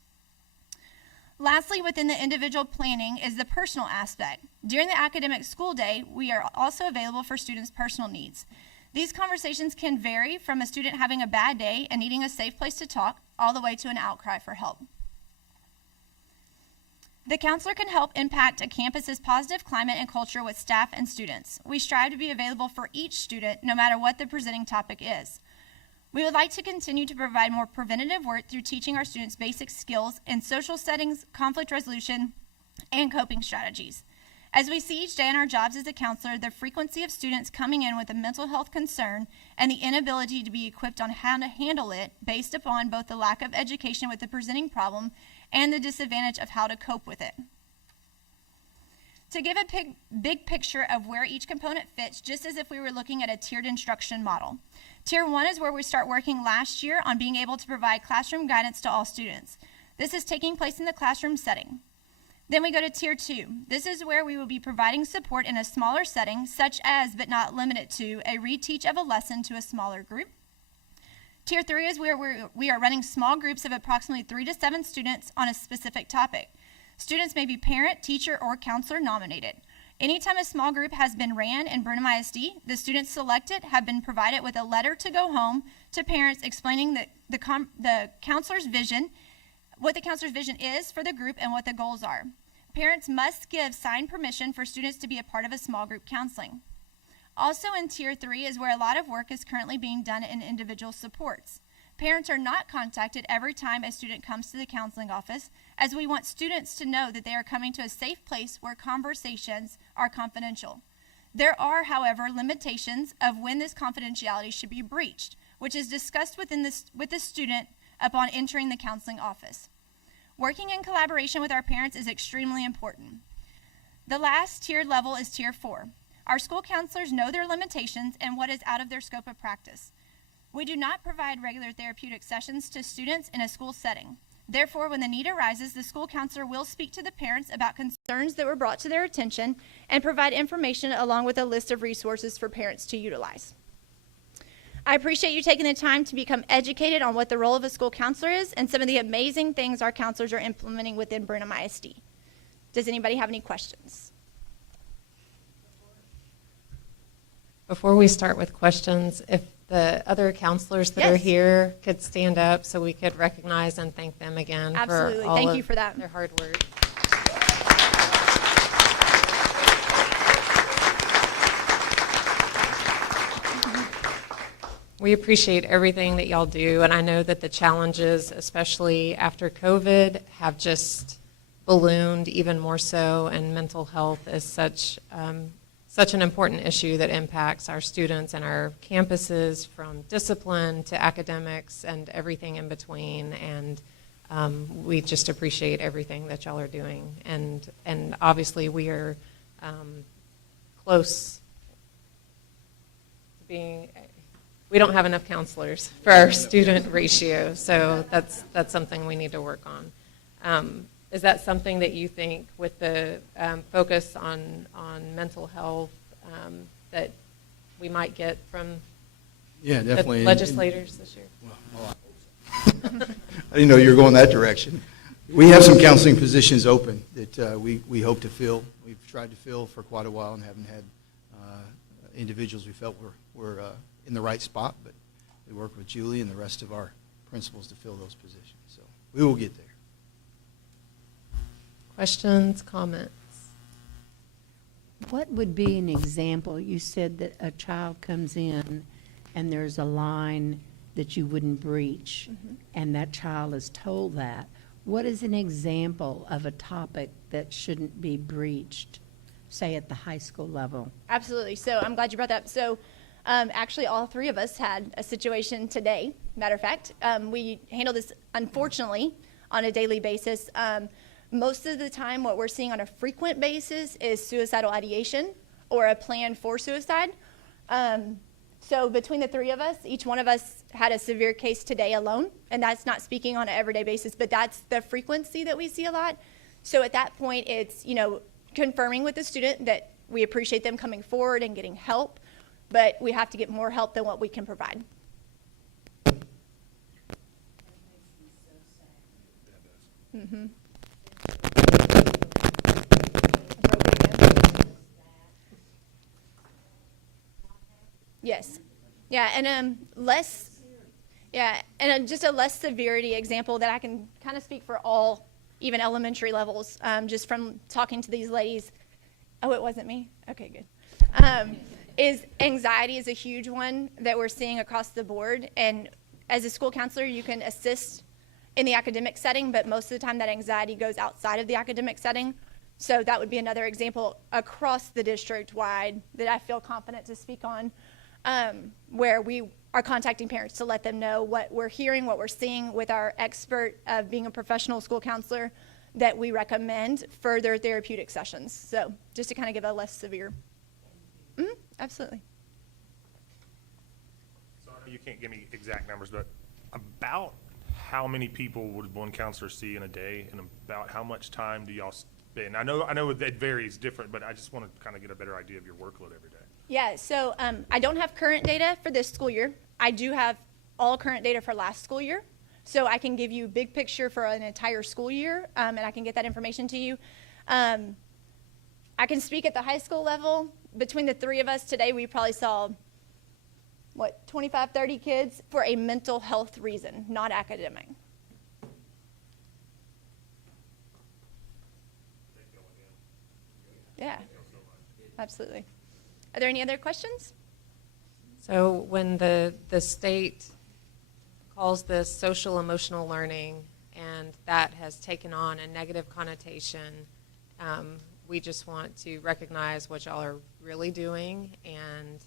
Lastly, within the individual planning is the personal aspect. During the academic school day, we are also available for students' personal needs. These conversations can vary from a student having a bad day and needing a safe place to talk, all the way to an outcry for help. The counselor can help impact a campus's positive climate and culture with staff and students. We strive to be available for each student, no matter what the presenting topic is. We would like to continue to provide more preventative work through teaching our students basic skills in social settings, conflict resolution, and coping strategies. As we see each day in our jobs as a counselor, the frequency of students coming in with a mental health concern and the inability to be equipped on how to handle it based upon both the lack of education with the presenting problem and the disadvantage of how to cope with it. To give a big picture of where each component fits, just as if we were looking at a tiered instruction model. Tier 1 is where we start working last year on being able to provide classroom guidance to all students. This is taking place in the classroom setting. Then we go to Tier 2. This is where we will be providing support in a smaller setting, such as, but not limited to, a reteach of a lesson to a smaller group. Tier 3 is where we are running small groups of approximately 3 to 7 students on a specific topic. Students may be parent, teacher, or counselor nominated. Anytime a small group has been ran in Brenham ISD, the students selected have been provided with a letter to go home to parents explaining the counselor's vision, what the counselor's vision is for the group and what the goals are. Parents must give signed permission for students to be a part of a small group counseling. Also in Tier 3 is where a lot of work is currently being done in individual supports. Parents are not contacted every time a student comes to the counseling office, as we want students to know that they are coming to a safe place where conversations are confidential. There are, however, limitations of when this confidentiality should be breached, which is discussed with the student upon entering the counseling office. Working in collaboration with our parents is extremely important. The last tiered level is Tier 4. Our school counselors know their limitations and what is out of their scope of practice. We do not provide regular therapeutic sessions to students in a school setting. Therefore, when the need arises, the school counselor will speak to the parents about concerns that were brought to their attention and provide information along with a list of resources for parents to utilize. I appreciate you taking the time to become educated on what the role of a school counselor is and some of the amazing things our counselors are implementing within Brenham ISD. Does anybody have any questions? Before we start with questions, if the other counselors that are here could stand up so we could recognize and thank them again Absolutely. for all Thank of you for that. their hard work. We appreciate everything that y'all do, and I know that the challenges, especially after COVID, have just ballooned even more so, and mental health is such an important issue that impacts our students and our campuses, from discipline to academics and everything in between. And we just appreciate everything that y'all are doing. And obviously we are close to being, we don't have enough counselors for our student ratio, so that's something we need to work on. Is that something that you think, with the focus on mental health, that we might get from definitely the legislators this year? Well, I didn't know you were going that direction. We have some counseling positions open that we hope to fill. We've tried to fill for quite a while and haven't had individuals we felt were in the right spot, but we work with Julie and the rest of our principals to fill those positions. So we will get there. Questions, comments? What would be an example? You said that a child comes in and there's a line that you wouldn't breach, and that child is told that. What is an example of a topic that shouldn't be breached, say at the high school level? Absolutely. So I'm glad you brought that up. So actually all three of us had a situation today. Matter of fact, we handle this, unfortunately, on a daily basis. Most of the time, what we're seeing on a frequent basis is suicidal ideation or a plan for suicide. So between the three of us, each one of us had a severe case today alone, and that's not speaking on an everyday basis, but that's the frequency that we see a lot. So at that point, it's, confirming with the student that we appreciate them coming forward and getting help, but we have to get more help than what we can provide. Mm-hmm. Yes. Yeah, and just a less severity example that I can kind of speak for all, even elementary levels, just from talking to these ladies. Oh, it wasn't me? Okay, good. Is anxiety is a huge one that we're seeing across the board. And as a school counselor, you can assist in the academic setting, but most of the time that anxiety goes outside of the academic setting. So that would be another example across the district wide that I feel confident to speak on, where we are contacting parents to let them know what we're hearing, what we're seeing with our expert of being a professional school counselor, that we recommend for their therapeutic sessions. So just to kind of give a less severe. Absolutely. So I know you can't give me exact numbers, but about how many people would one counselor see in a day, and about how much time do y'all spend? I know it varies different, but I just want to kind of get a better idea of your workload every day. Yeah, so I don't have current data for this school year. I do have all current data for last school year. So I can give you big picture for an entire school year, and I can get that information to you. I can speak at the high school level. Between the three of us today, we probably saw, 25, 30 kids for a mental health reason, not academic. Yeah, absolutely. Are there any other questions? So when the state calls this social emotional learning, and that has taken on a negative connotation, we just want to recognize what y'all are really doing, and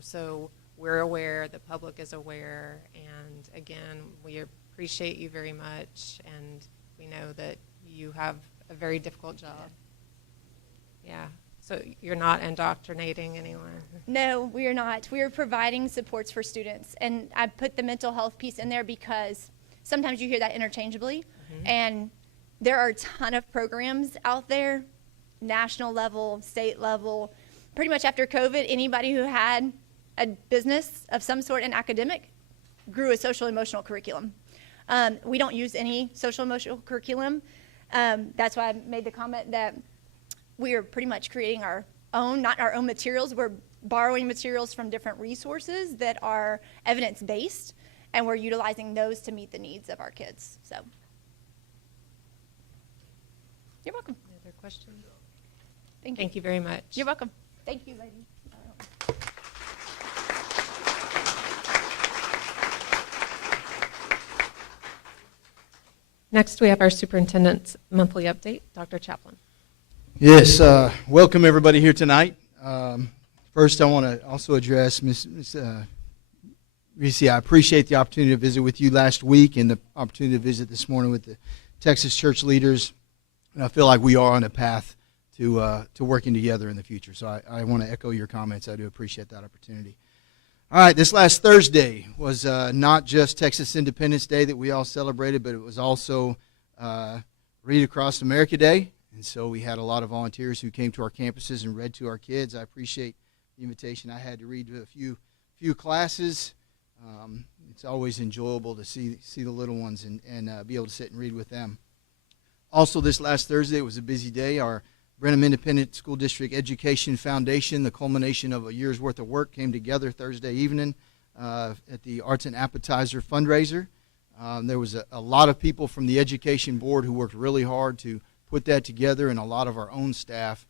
so we're aware, the public is aware, and again, we appreciate you very much, and we know that you have a very difficult job. Yeah. So you're not indoctrinating anyone? No, we are not. We are providing supports for students. And I put the mental health piece in there because sometimes you hear that interchangeably. And there are a ton of programs out there, national level, state level. Pretty much after COVID, anybody who had a business of some sort in academic grew a social emotional curriculum. We don't use any social emotional curriculum. That's why I made the comment that we are pretty much creating our own, not our own materials. We're borrowing materials from different resources that are evidence-based, and we're utilizing those to meet the needs of our kids. So, you're welcome. Any other questions? Thank you. Thank you very much. You're welcome. Thank you, ladies. Next, we have our superintendent's monthly update, Dr. Chaplin. Yes, welcome everybody here tonight. First, I want to also address Ms. Reese. I appreciate the opportunity to visit with you last week and the opportunity to visit this morning with the Texas church leaders. And I feel like we are on a path to working together in the future. So I want to echo your comments. I do appreciate that opportunity. All right, this last Thursday was not just Texas Independence Day that we all celebrated, but it was also Read Across America Day. And so we had a lot of volunteers who came to our campuses and read to our kids. I appreciate the invitation. I had to read to a few classes. It's always enjoyable to see the little ones and be able to sit and read with them. Also, this last Thursday, it was a busy day. Our Brenham Independent School District Education Foundation, the culmination of a year's worth of work, came together Thursday evening at the Arts and Appetizer fundraiser. There was a lot of people from the Education Board who worked really hard to put that together, and a lot of our own staff.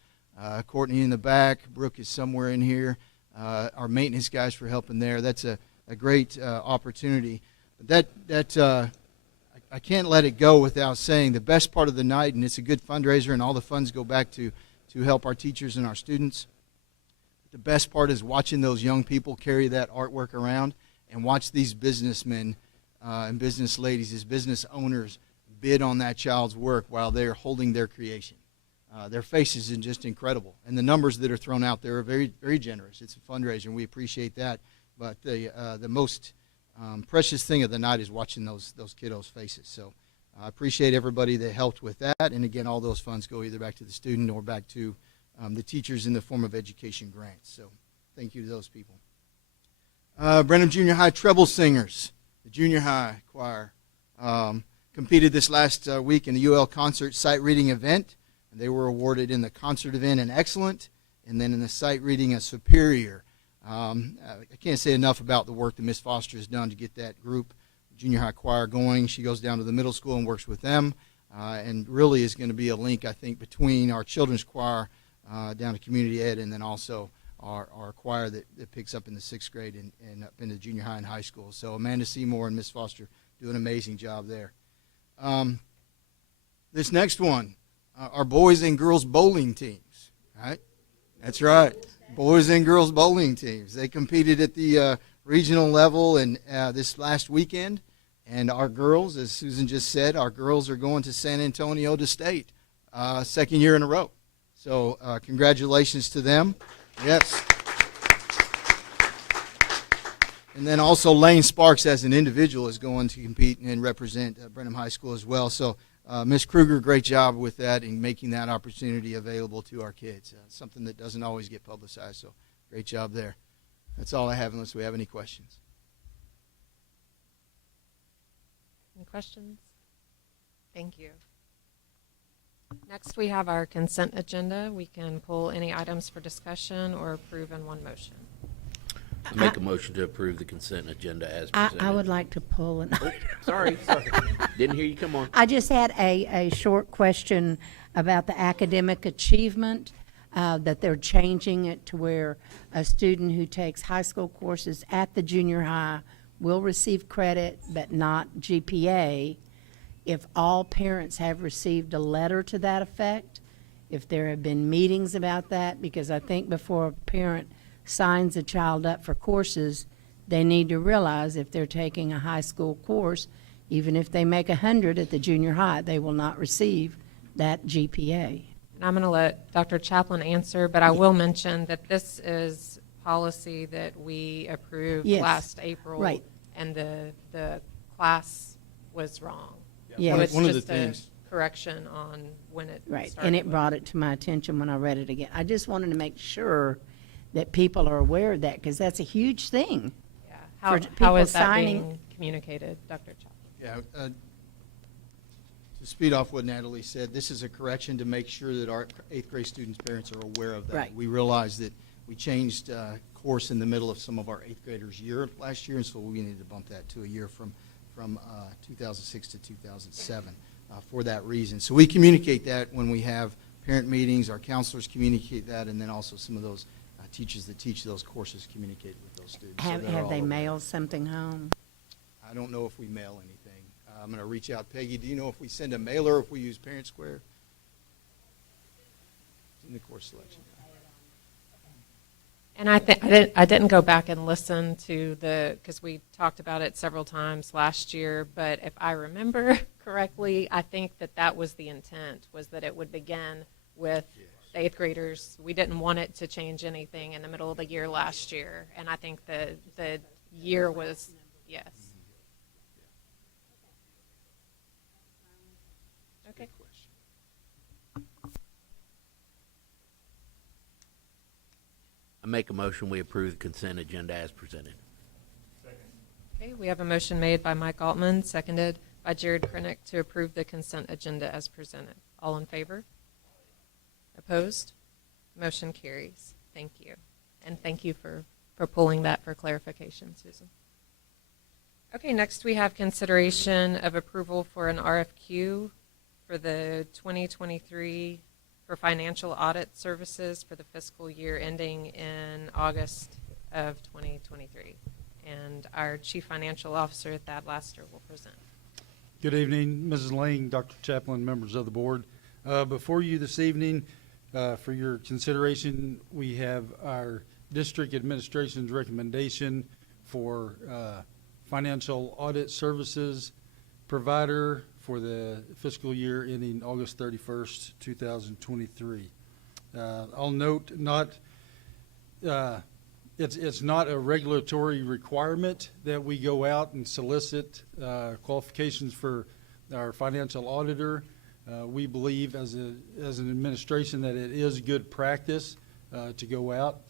Courtney in the back, Brooke is somewhere in here. Our maintenance guys for helping there. That's a great opportunity. But I can't let it go without saying the best part of the night, and it's a good fundraiser, and all the funds go back to help our teachers and our students. The best part is watching those young people carry that artwork around and watch these businessmen and business ladies, as business owners, bid on that child's work while they're holding their creation. Their faces are just incredible. And the numbers that are thrown out there are very, very generous. It's a fundraiser, and we appreciate that. But the most precious thing of the night is watching those kiddos' faces. So I appreciate everybody that helped with that. And again, all those funds go either back to the student or back to the teachers in the form of education grants. So thank you to those people. Brenham Junior High treble singers, the junior high choir, competed this last week in the UL concert sight reading event. And they were awarded in the concert event an excellent, and then in the sight reading a superior. I can't say enough about the work that Miss Foster has done to get that group, junior high choir, going. She goes down to the middle school and works with them, and really is going to be a link, I think, between our children's choir down to community ed, and then also our choir that picks up in the 6th grade and up into junior high and high school. So Amanda Seymour and Miss Foster do an amazing job there. This next one, our boys and girls bowling teams, right? That's right. Boys and girls bowling teams. They competed at the regional level and this last weekend. And our girls, as Susan just said, our girls are going to San Antonio to state, second year in a row. So congratulations to them. Yes. And then also Lane Sparks as an individual is going to compete and represent Brenham High School as well. So Ms. Kruger, great job with that and making that opportunity available to our kids. Something that doesn't always get publicized, so great job there. That's all I have unless we have any questions. Any questions? Thank you. Next, we have our consent agenda. We can pull any items for discussion or approve in one motion. I make a motion to approve the consent agenda as presented. I would like to pull an. Sorry. Didn't hear you. Come on. I just had a short question about the academic achievement, that they're changing it to where a student who takes high school courses at the junior high will receive credit but not GPA if all parents have received a letter to that effect, if there have been meetings about that, because I think before a parent signs a child up for courses, they need to realize if they're taking a high school course, even if they make 100 at the junior high, they will not receive that GPA. And I'm going to let Dr. Chaplin answer, but I will mention that this is policy that we approved Yes. last April. Right. And the class was wrong. Yeah. So it's One of the just a things- correction on when it Right, started. and it brought it to my attention when I read it again. I just wanted to make sure that people are aware of that, because that's a huge thing. Yeah. for How people is that signing- being communicated, Dr. Chaplin? Yeah, to speed off what Natalie said, this is a correction to make sure that our eighth grade students' parents are aware of that. Right. We realized that we changed course in the middle of some of our eighth graders' year last year, and so we needed to bump that to a year from 2006 to 2007 for that reason. So we communicate that when we have parent meetings, our counselors communicate that, and then also some of those teachers that teach those courses communicate with those students. So Have they're all they aware. mailed something home? I don't know if we mail anything. I'm going to reach out. Peggy, do you know if we send a mailer or if we use Parent Square? It's in the course selection. And I didn't go back and listen to because we talked about it several times last year, but if I remember correctly, I think that was the intent, was that it would begin with the eighth graders. We didn't want it to change anything in the middle of the year last year, and I think the year was, yes. Okay. I make a motion we approve the consent agenda as presented. Okay, we have a motion made by Mike Altman, seconded by Jared Krenick to approve the consent agenda as presented. All in favor? Opposed? Motion carries. Thank you. And thank you for pulling that for clarification, Susan. Okay, next we have consideration of approval for an RFQ for the 2023 for financial audit services for the fiscal year ending in August of 2023. And our Chief Financial Officer, Thad Laster, will present. Good evening, Mrs. Lang, Dr. Chaplin, members of the board. Before you this evening, for your consideration, we have our district administration's recommendation for financial audit services provider for the fiscal year ending August 31st, 2023. I'll note it's not a regulatory requirement that we go out and solicit qualifications for our financial auditor. We believe as an administration that it is good practice to go out,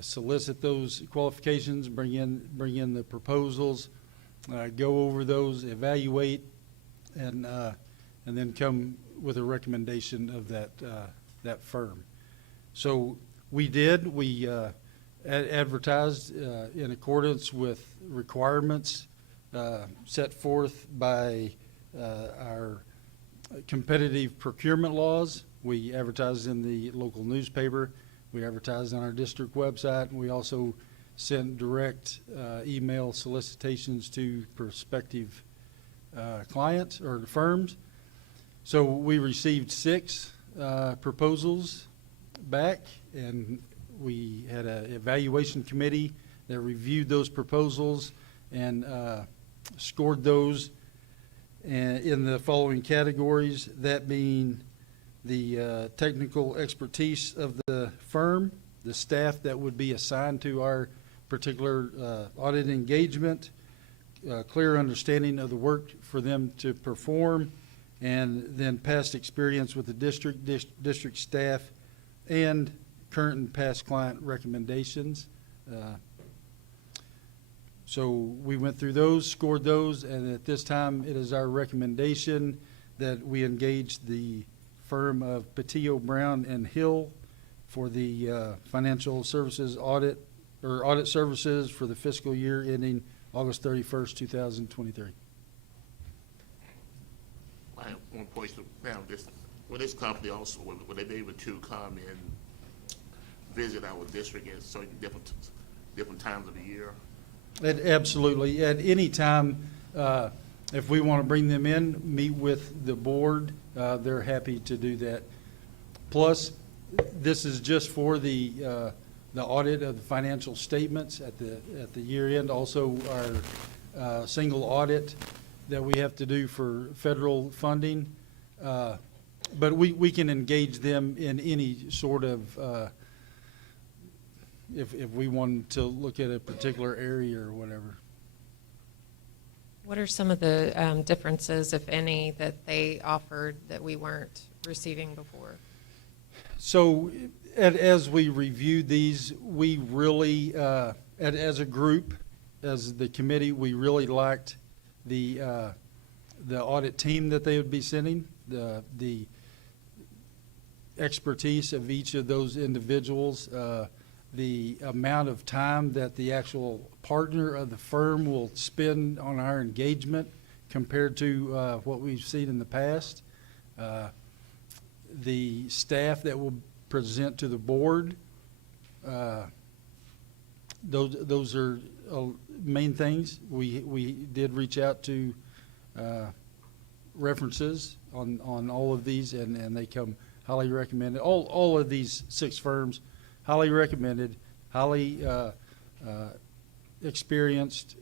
solicit those qualifications, bring in the proposals, go over those, evaluate, and then come with a recommendation of that firm. So we advertised in accordance with requirements set forth by our competitive procurement laws. We advertised in the local newspaper. We advertised on our district website, and we also sent direct email solicitations to prospective clients or firms. So we received 6 proposals back, and we had an evaluation committee that reviewed those proposals and scored those in the following categories, that being the technical expertise of the firm, the staff that would be assigned to our particular audit engagement, clear understanding of the work for them to perform, and then past experience with the district staff, and current and past client recommendations. So we went through those, scored those, and at this time, it is our recommendation that we engage the firm of Patillo, Brown, and Hill for the financial services audit, or audit services for the fiscal year ending August 31st, 2023. I have one question. Now, this company also, will they be able to come and visit our district at certain different times of the year? Absolutely. At any time, if we want to bring them in, meet with the board, they're happy to do that. Plus, this is just for the audit of the financial statements at the year end. Also, our single audit that we have to do for federal funding. But we can engage them in any sort of if we wanted to look at a particular area or whatever. What are some of the differences, if any, that they offered that we weren't receiving before? So as we reviewed these, we really, as a group, as the committee, we really liked the audit team that they would be sending, the expertise of each of those individuals, the amount of time that the actual partner of the firm will spend on our engagement compared to what we've seen in the past, the staff that will present to the board. Those are main things. We did reach out to references on all of these, and they come highly recommended. All of these 6 firms, highly recommended, highly experienced.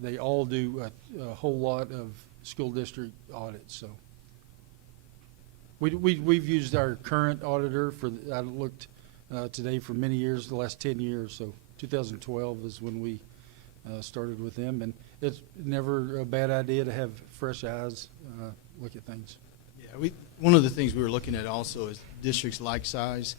They all do a whole lot of school district audits. So we've used our current auditor for. I looked today for many years, the last 10 years. So 2012 is when we started with them, and it's never a bad idea to have fresh eyes look at things. Yeah, one of the things we were looking at also is districts like size.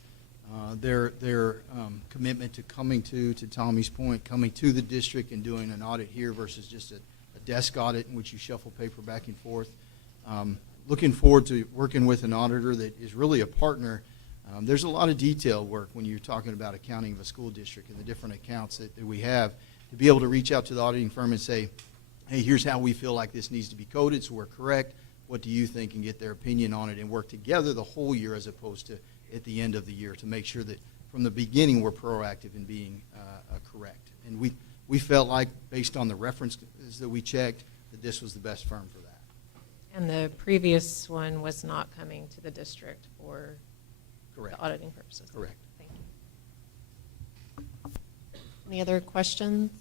Their commitment to coming to Tommy's point, coming to the district and doing an audit here versus just a desk audit in which you shuffle paper back and forth. Looking forward to working with an auditor that is really a partner. There's a lot of detail work when you're talking about accounting of a school district and the different accounts that we have, to be able to reach out to the auditing firm and say, hey, here's how we feel like this needs to be coded so we're correct. What do you think? And get their opinion on it and work together the whole year as opposed to at the end of the year, to make sure that from the beginning we're proactive in being correct. And we felt like, based on the references that we checked, that this was the best firm for that. And the previous one was not coming to the district for Correct. the auditing purposes? Correct. Thank you. Any other questions?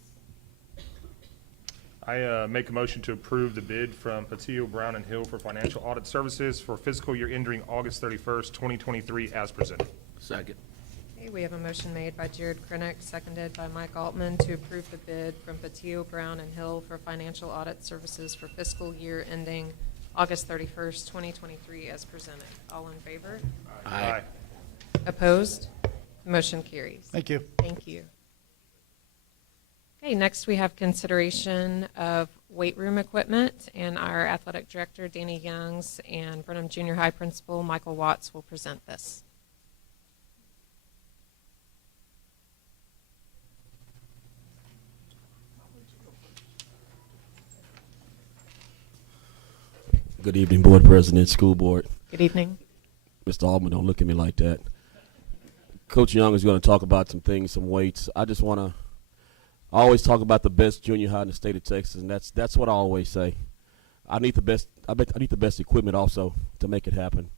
I make a motion to approve the bid from Patillo, Brown, and Hill for financial audit services for fiscal year ending August 31st, 2023, as presented. Second. Okay, we have a motion made by Jared Krennick, seconded by Mike Altman, to approve the bid from Patillo, Brown, and Hill for financial audit services for fiscal year ending August 31st, 2023, as presented. All in favor? Aye. Opposed? Motion carries. Thank you. Thank you. Okay, next we have consideration of weight room equipment, and our athletic director, Danny Youngs, and Brenham Junior High principal, Michael Watts, will present this. Good evening, Board President, School Board. Good evening. Mr. Altman, don't look at me like that. Coach Young is going to talk about some things, some weights. I always talk about the best junior high in the state of Texas, and that's what I always say. I need the best equipment also to make it happen.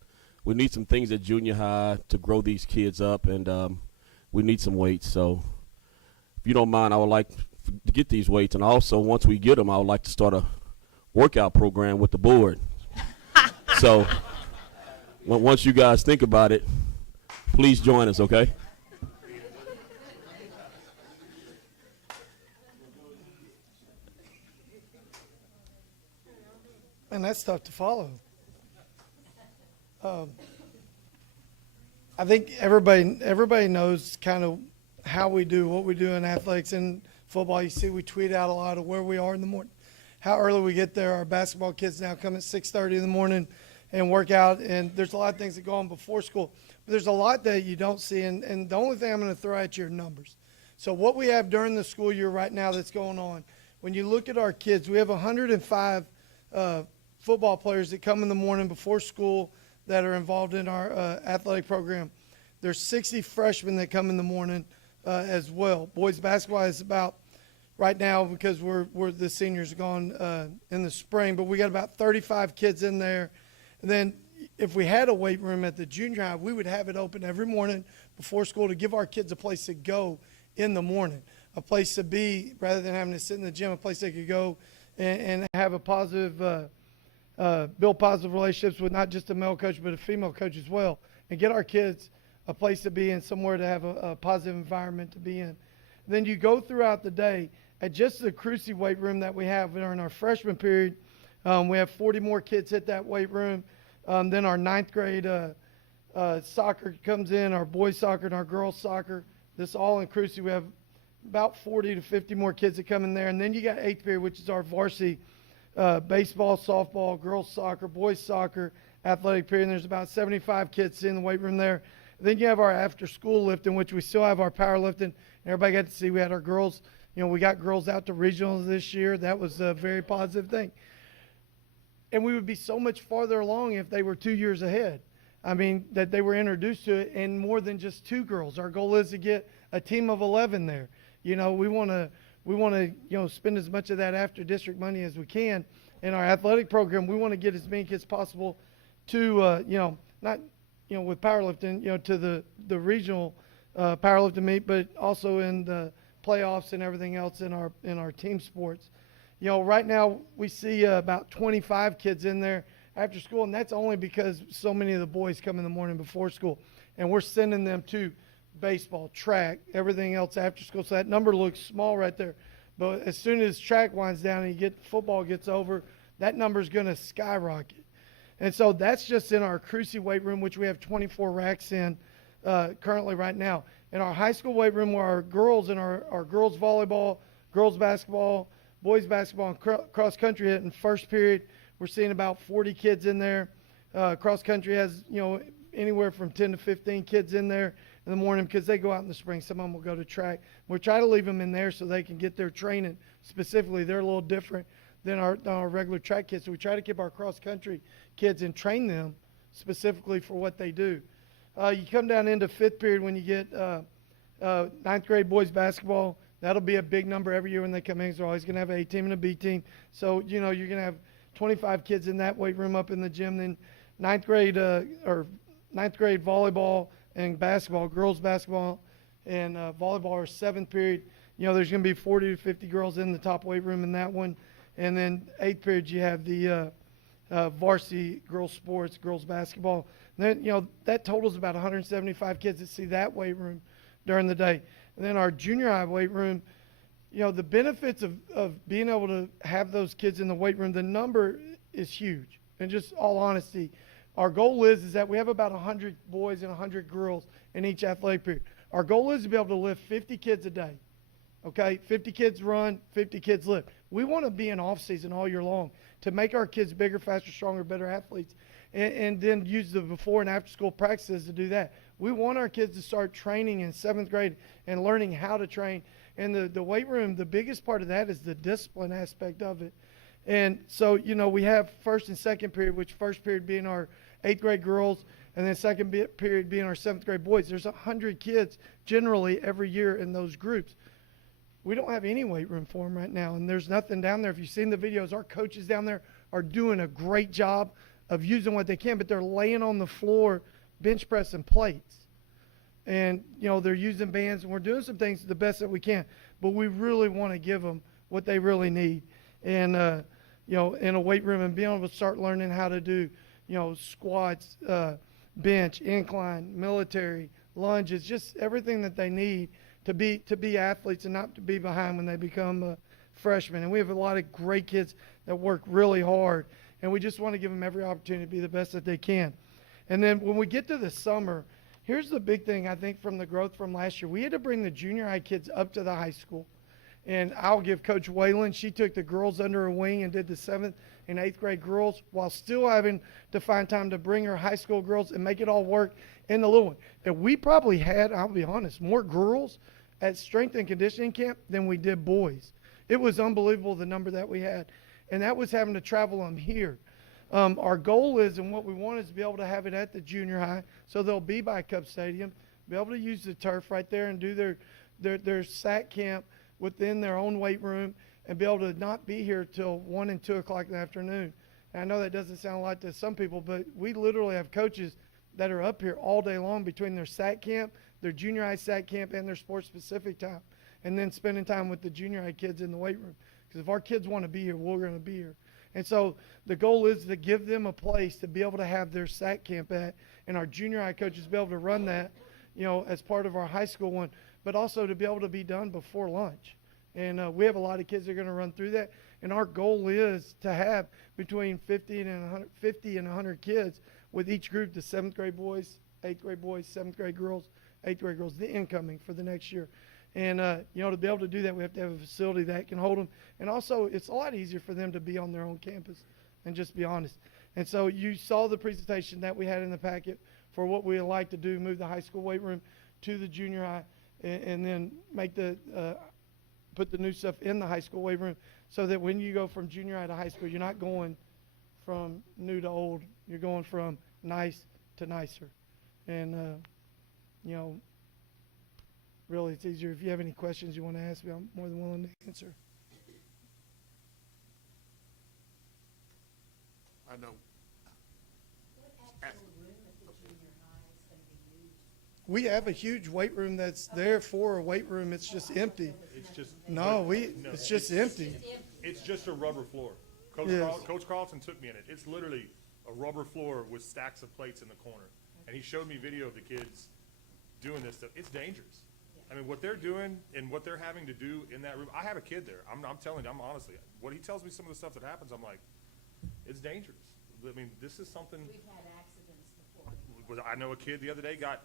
We need some things at junior high to grow these kids up, and we need some weights. So if you don't mind, I would like to get these weights, and also once we get them, I would like to start a workout program with the board. So once you guys think about it, please join us, okay? And that's tough to follow. I think everybody knows kind of how we do what we do in athletics and football. You see, we tweet out a lot of where we are in the morning, how early we get there. Our basketball kids now come at 6:30 in the morning and work out, and there's a lot of things that go on before school. But there's a lot that you don't see, and the only thing I'm going to throw at you are numbers. So what we have during the school year right now that's going on, when you look at our kids, we have 105 football players that come in the morning before school that are involved in our athletic program. There's 60 freshmen that come in the morning as well. Boys basketball is about, right now, because we're the seniors gone in the spring, but we got about 35 kids in there. And then if we had a weight room at the junior high, we would have it open every morning before school to give our kids a place to go in the morning, a place to be rather than having to sit in the gym, a place they could go and have a positive, build positive relationships with not just a male coach but a female coach as well, and get our kids a place to be in, somewhere to have a positive environment to be in. And then you go throughout the day at just the Cruci weight room that we have during our freshman period. We have 40 more kids hit that weight room. Then our 9th grade soccer comes in, our boys soccer and our girls soccer. This all in Cruci. We have about 40 to 50 more kids that come in there. And then you got 8th period, which is our varsity baseball, softball, girls soccer, boys soccer, athletic period. And there's about 75 kids in the weight room there. And then you have our after school lifting, which we still have our powerlifting. Everybody got to see. We had our girls, we got girls out to regionals this year. That was a very positive thing. And we would be so much farther along if they were 2 years ahead. I mean, that they were introduced to it, and more than just 2 girls. Our goal is to get a team of 11 there. We want to spend as much of that after district money as we can. In our athletic program, we want to get as many kids possible to, not, with powerlifting, to the regional powerlifting meet, but also in the playoffs and everything else in our team sports. Right now we see about 25 kids in there after school, and that's only because so many of the boys come in the morning before school, and we're sending them to baseball, track, everything else after school. So that number looks small right there, but as soon as track winds down and football gets over, that number is going to skyrocket. And so that's just in our Cruci weight room, which we have 24 racks in currently right now. In our high school weight room, where our girls and our girls volleyball, girls basketball, boys basketball, and cross country hit in first period, we're seeing about 40 kids in there. Cross country has anywhere from 10 to 15 kids in there in the morning because they go out in the spring. Some of them will go to track. We try to leave them in there so they can get their training. Specifically, they're a little different than our regular track kids. So we try to keep our cross country kids and train them specifically for what they do. You come down into 5th period when you get 9th grade boys basketball. That'll be a big number every year when they come in. They're always going to have an A team and a B team. So, you're going to have 25 kids in that weight room up in the gym. Then 9th grade volleyball and basketball, girls basketball and volleyball are 7th period. There's going to be 40 to 50 girls in the top weight room in that one. And then 8th period, you have the varsity girls sports, girls basketball. And then, that totals about 175 kids that see that weight room during the day. And then our junior high weight room, the benefits of being able to have those kids in the weight room, the number is huge. And just all honesty, our goal is that we have about 100 boys and 100 girls in each athletic period. Our goal is to be able to lift 50 kids a day. Okay, 50 kids run, 50 kids lift. We want to be in off season all year long to make our kids bigger, faster, stronger, better athletes, and then use the before and after school practices to do that. We want our kids to start training in 7th grade and learning how to train. And the weight room, the biggest part of that is the discipline aspect of it. And so, we have first and second period, which first period being our 8th grade girls, and then second period being our 7th grade boys. There's 100 kids generally every year in those groups. We don't have any weight room for them right now, and there's nothing down there. If you've seen the videos, our coaches down there are doing a great job of using what they can, but they're laying on the floor bench pressing plates. and, you know, they're using bands, and we're doing some things the best that we can, but we really want to give them what they really need. And, you know, in a weight room and being able to start learning how to do, you know, squats, bench, incline, military, lunges, just everything that they need to be athletes and not to be behind when they become freshmen. And we have a lot of great kids that work really hard, and we just want to give them every opportunity to be the best that they can. And then when we get to the summer, here's the big thing, I think, from the growth from last year. We had to bring the junior high kids up to the high school. And I'll give Coach Whalen, she took the girls under her wing and did the 7th and 8th grade girls while still having to find time to bring her high school girls and make it all work in the little one. And we probably had, I'll be honest, more girls at strength and conditioning camp than we did boys. It was unbelievable the number that we had. And that was having to travel them here. Our goal is, and what we want is to be able to have it at the junior high, so they'll be by Cup Stadium, be able to use the turf right there and do their SAC camp within their own weight room, and be able to not be here till 1 and 2 o'clock in the afternoon. And I know that doesn't sound a lot to some people, but we literally have coaches that are up here all day long between their SAC camp, their junior high SAC camp, and their sports specific time, and then spending time with the junior high kids in the weight room. Because if our kids want to be here, we're going to be here. And so the goal is to give them a place to be able to have their SAC camp at, and our junior high coaches be able to run that, you know, as part of our high school one, but also to be able to be done before lunch. And we have a lot of kids that are going to run through that. And our goal is to have between 50 and 100 kids with each group, the 7th grade boys, 8th grade boys, 7th grade girls, 8th grade girls, the incoming for the next year. And, you know, to be able to do that, we have to have a facility that can hold them. And also, it's a lot easier for them to be on their own campus and just be honest. And so you saw the presentation that we had in the packet for what we would like to do, move the high school weight room to the junior high, and then make put the new stuff in the high school weight room, so that when you go from junior high to high school, you're not going from new to old. You're going from nice to nicer. And, you know, really, it's easier. If you have any questions you want to ask me, I'm more than willing to answer. I know. We have a huge weight room that's there for a weight room. It's just empty. It's just It's just empty. It's just a rubber floor. Coach Carlton took me in it. It's literally a rubber floor with stacks of plates in the corner, and he showed me video of the kids doing this stuff. It's dangerous. I mean, what they're doing and what they're having to do in that room. I have a kid there. I'm telling you, I'm honestly, what he tells me, some of the stuff that happens, I'm like, it's dangerous. I mean, this is something. We've had accidents before. I know a kid the other day got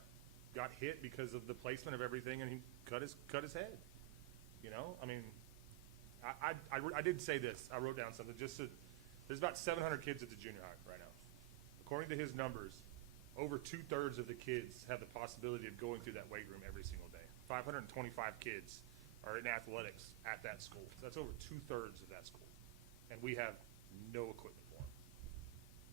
hit because of the placement of everything, and he cut his head. You know, I mean, I did say this. I wrote down something. There's about 700 kids at the junior high right now. According to his numbers, over 2/3 of the kids have the possibility of going through that weight room every single day. 525 kids are in athletics at that school. So that's over 2/3 of that school, and we have no equipment for them.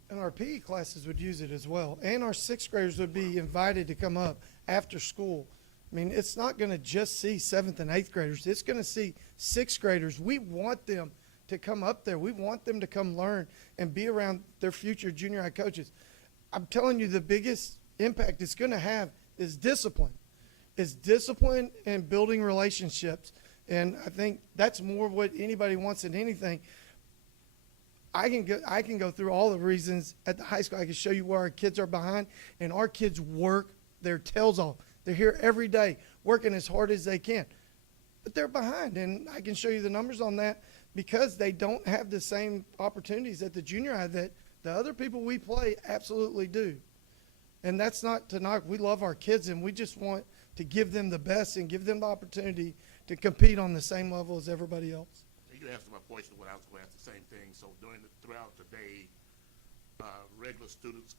And our PE classes would use it as well. And our 6th graders would be invited to come up after school. I mean, it's not going to just see 7th and 8th graders. It's going to see 6th graders. We want them to come up there. We want them to come learn and be around their future junior high coaches. I'm telling you, the biggest impact it's going to have is discipline. It's discipline and building relationships. And I think that's more what anybody wants than anything. I can go through all the reasons at the high school. I can show you where our kids are behind, and our kids work their tails off. They're here every day working as hard as they can, but they're behind, and I can show you the numbers on that because they don't have the same opportunities at the junior high that the other people we play absolutely do. And that's not to knock. We love our kids, and we just want to give them the best and give them the opportunity to compete on the same level as everybody else. You answered my question when I was going to ask the same thing. So throughout the day, regular students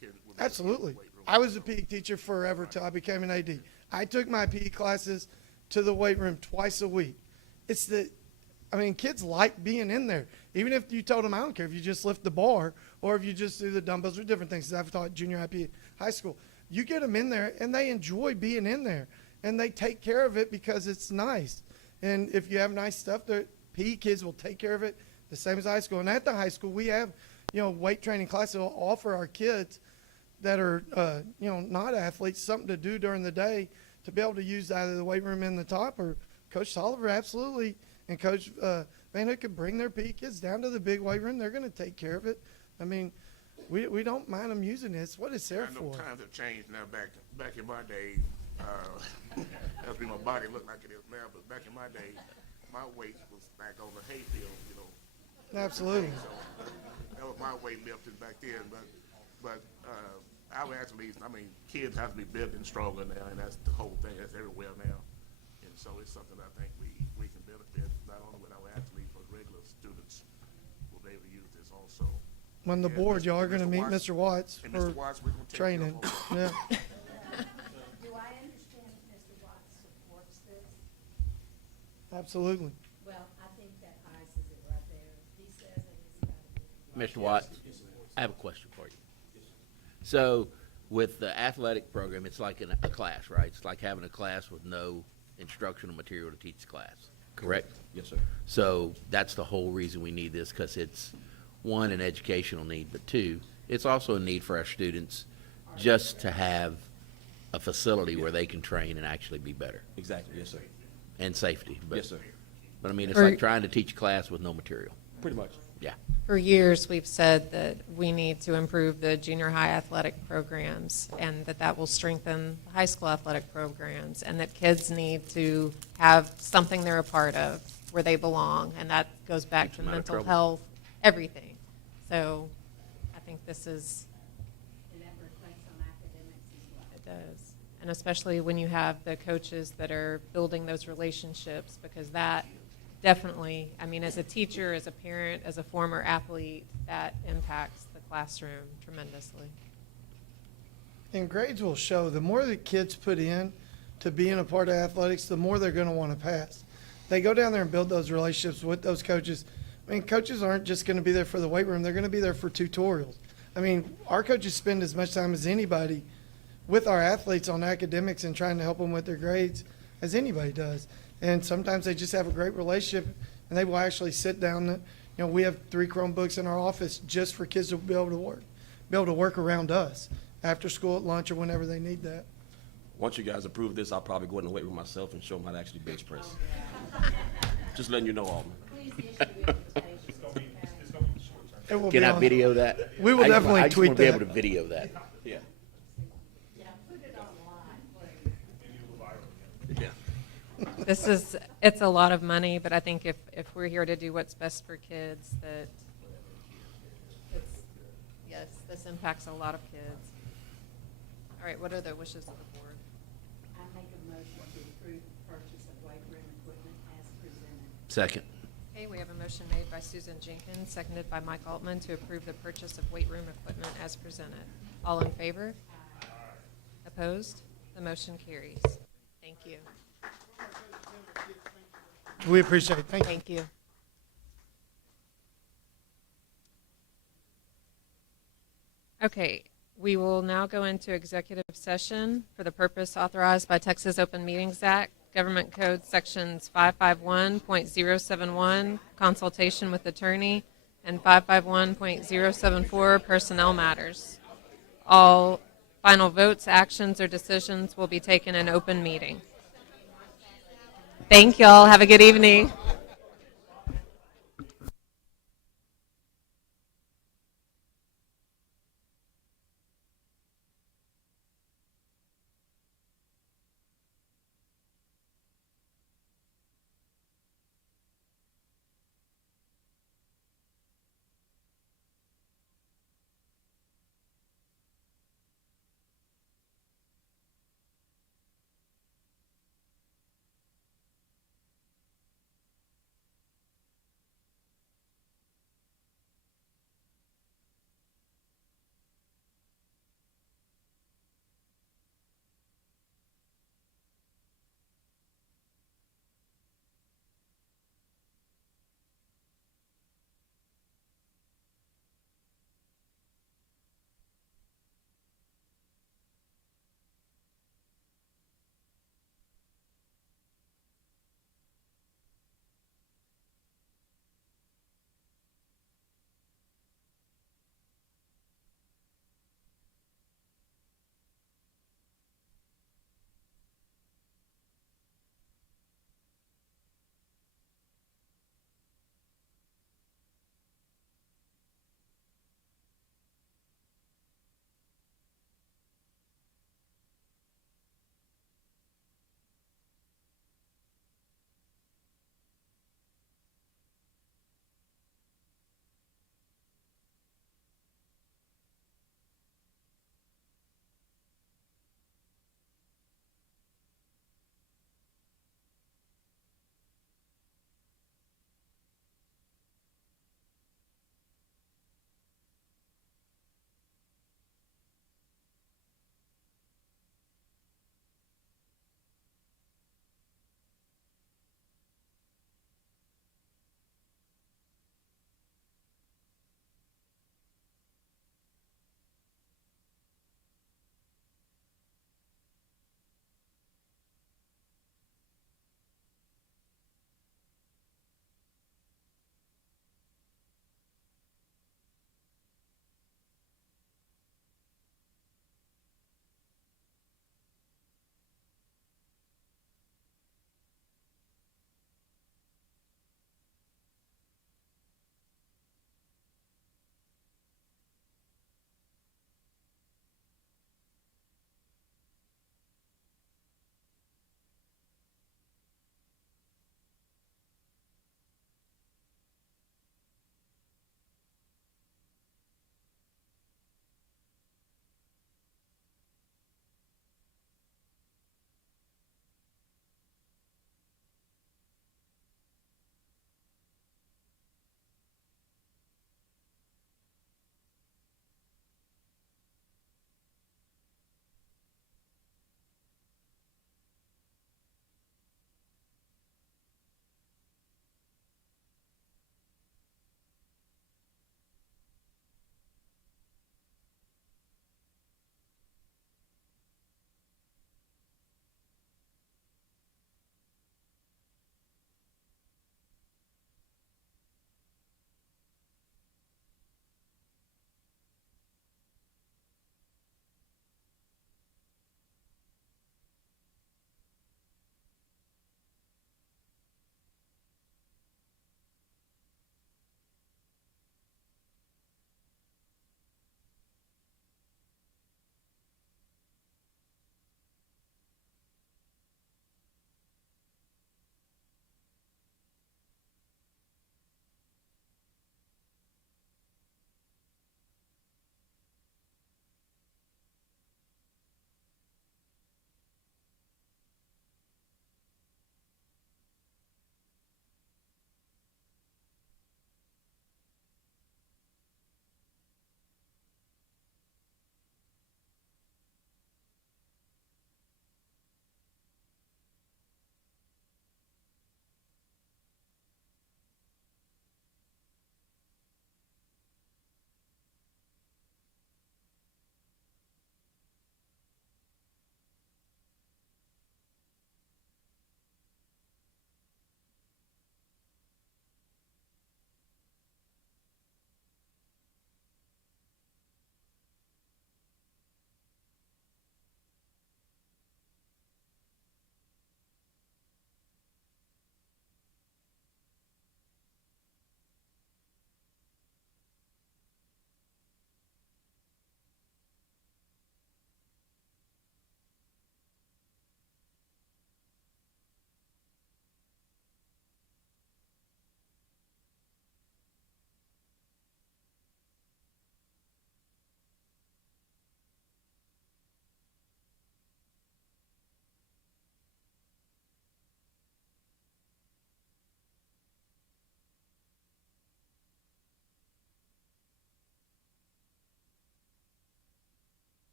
can. Absolutely. I was a PE teacher forever till I became an AD. I took my PE classes to the weight room twice a week. Kids like being in there. Even if you told them, I don't care if you just lift the bar or if you just do the dumbbells or different things. I've taught junior high PE high school. You get them in there and they enjoy being in there and they take care of it because it's nice. And if you have nice stuff, the PE kids will take care of it the same as high school. And at the high school, we have, weight training classes that will offer our kids that are, not athletes, something to do during the day to be able to use either the weight room in the top or Coach Tolliver, absolutely, and Coach Van Hook could bring their PE kids down to the big weight room. They're going to take care of it. I mean, we don't mind them using it. It's what it's there I know for. times have changed now. Back in my day, that's when my body looked like it is now. But back in my day, my weight was back on the hayfield, Absolutely. So that was my weight lifting back then. But our athletes, I mean, kids have to be bigger and stronger now, and that's the whole thing. That's everywhere now. And so it's something I think we can benefit not only with our athletes but regular students will be able to use this also. On the board, y'all are going to meet Watts- Mr. Watts and for Mr. Watts, we're gonna take care of training. him. Yeah. Do I understand that Mr. Watts supports this? Absolutely. Well, I think that I says it right there. He says that it's got to be. Mr. Watts, I have a question for you. So with the athletic program, it's like a class, right? It's like having a class with no instructional material to teach the class, correct? Yes, sir. So that's the whole reason we need this, because it's, one, an educational need, but two, it's also a need for our students just to have a facility where they can train and actually be better. Exactly. Yes, sir. And safety. But, Yes, sir. But I mean, it's Or- like trying to teach a class with no material. Pretty much. Yeah. For years, we've said that we need to improve the junior high athletic programs and that will strengthen high school athletic programs and that kids need to have something they're a part of where they belong. And that goes back Keeps to them out of mental trouble. health, everything. So I think this is, And that reflects on academics as well. it does. And especially when you have the coaches that are building those relationships, because that definitely, I mean, as a teacher, as a parent, as a former athlete, that impacts the classroom tremendously. And grades will show, the more the kids put in to being a part of athletics, the more they're going to want to pass. They go down there and build those relationships with those coaches. I mean, coaches aren't just going to be there for the weight room. They're going to be there for tutorials. I mean, our coaches spend as much time as anybody with our athletes on academics and trying to help them with their grades as anybody does. And sometimes they just have a great relationship, and they will actually sit down. We have 3 Chromebooks in our office just for kids to be able to work around us after school, at lunch, or whenever they need that. Once you guys approve this, I'll probably go in the weight room myself and show them how to actually bench press. Just letting you know, Alderman. It will Can be I on- video that? We will definitely I just tweet want to be that. able to video that. Yeah. Yeah, put it online, please. Yeah. It's a lot of money, but I think if we're here to do what's best for kids, that yes, this impacts a lot of kids. All right, what are the wishes of the board? I make a motion to approve the purchase of weight room equipment as presented. Second. Okay, we have a motion made by Susan Jenkins, seconded by Mike Altman to approve the purchase of weight room equipment as presented. All in favor? Opposed? The motion carries. Thank you. We appreciate it. Thank you. Thank you. Okay, we will now go into executive session for the purpose authorized by Texas Open Meetings Act, Government Code Sections 551.071, consultation with attorney, and 551.074, personnel matters. All final votes, actions, or decisions will be taken in open meeting. Thank y'all. Have a good evening.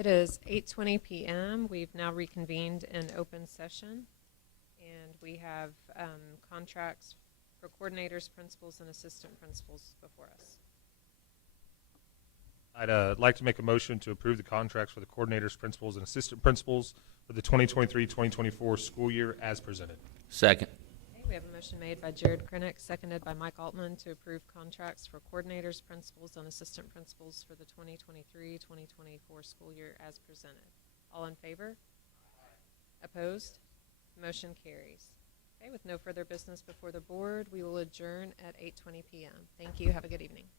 It is 8:20 p.m. We've now reconvened in open session, and we have contracts for coordinators, principals, and assistant principals before us. I'd like to make a motion to approve the contracts for the coordinators, principals, and assistant principals for the 2023-2024 school year as presented. Second. Okay, we have a motion made by Jared Krennick, seconded by Mike Altman to approve contracts for coordinators, principals, and assistant principals for the 2023-2024 school year as presented. All in favor? Opposed? Motion carries. Okay, with no further business before the board, we will adjourn at 8:20 p.m. Thank you. Have a good evening.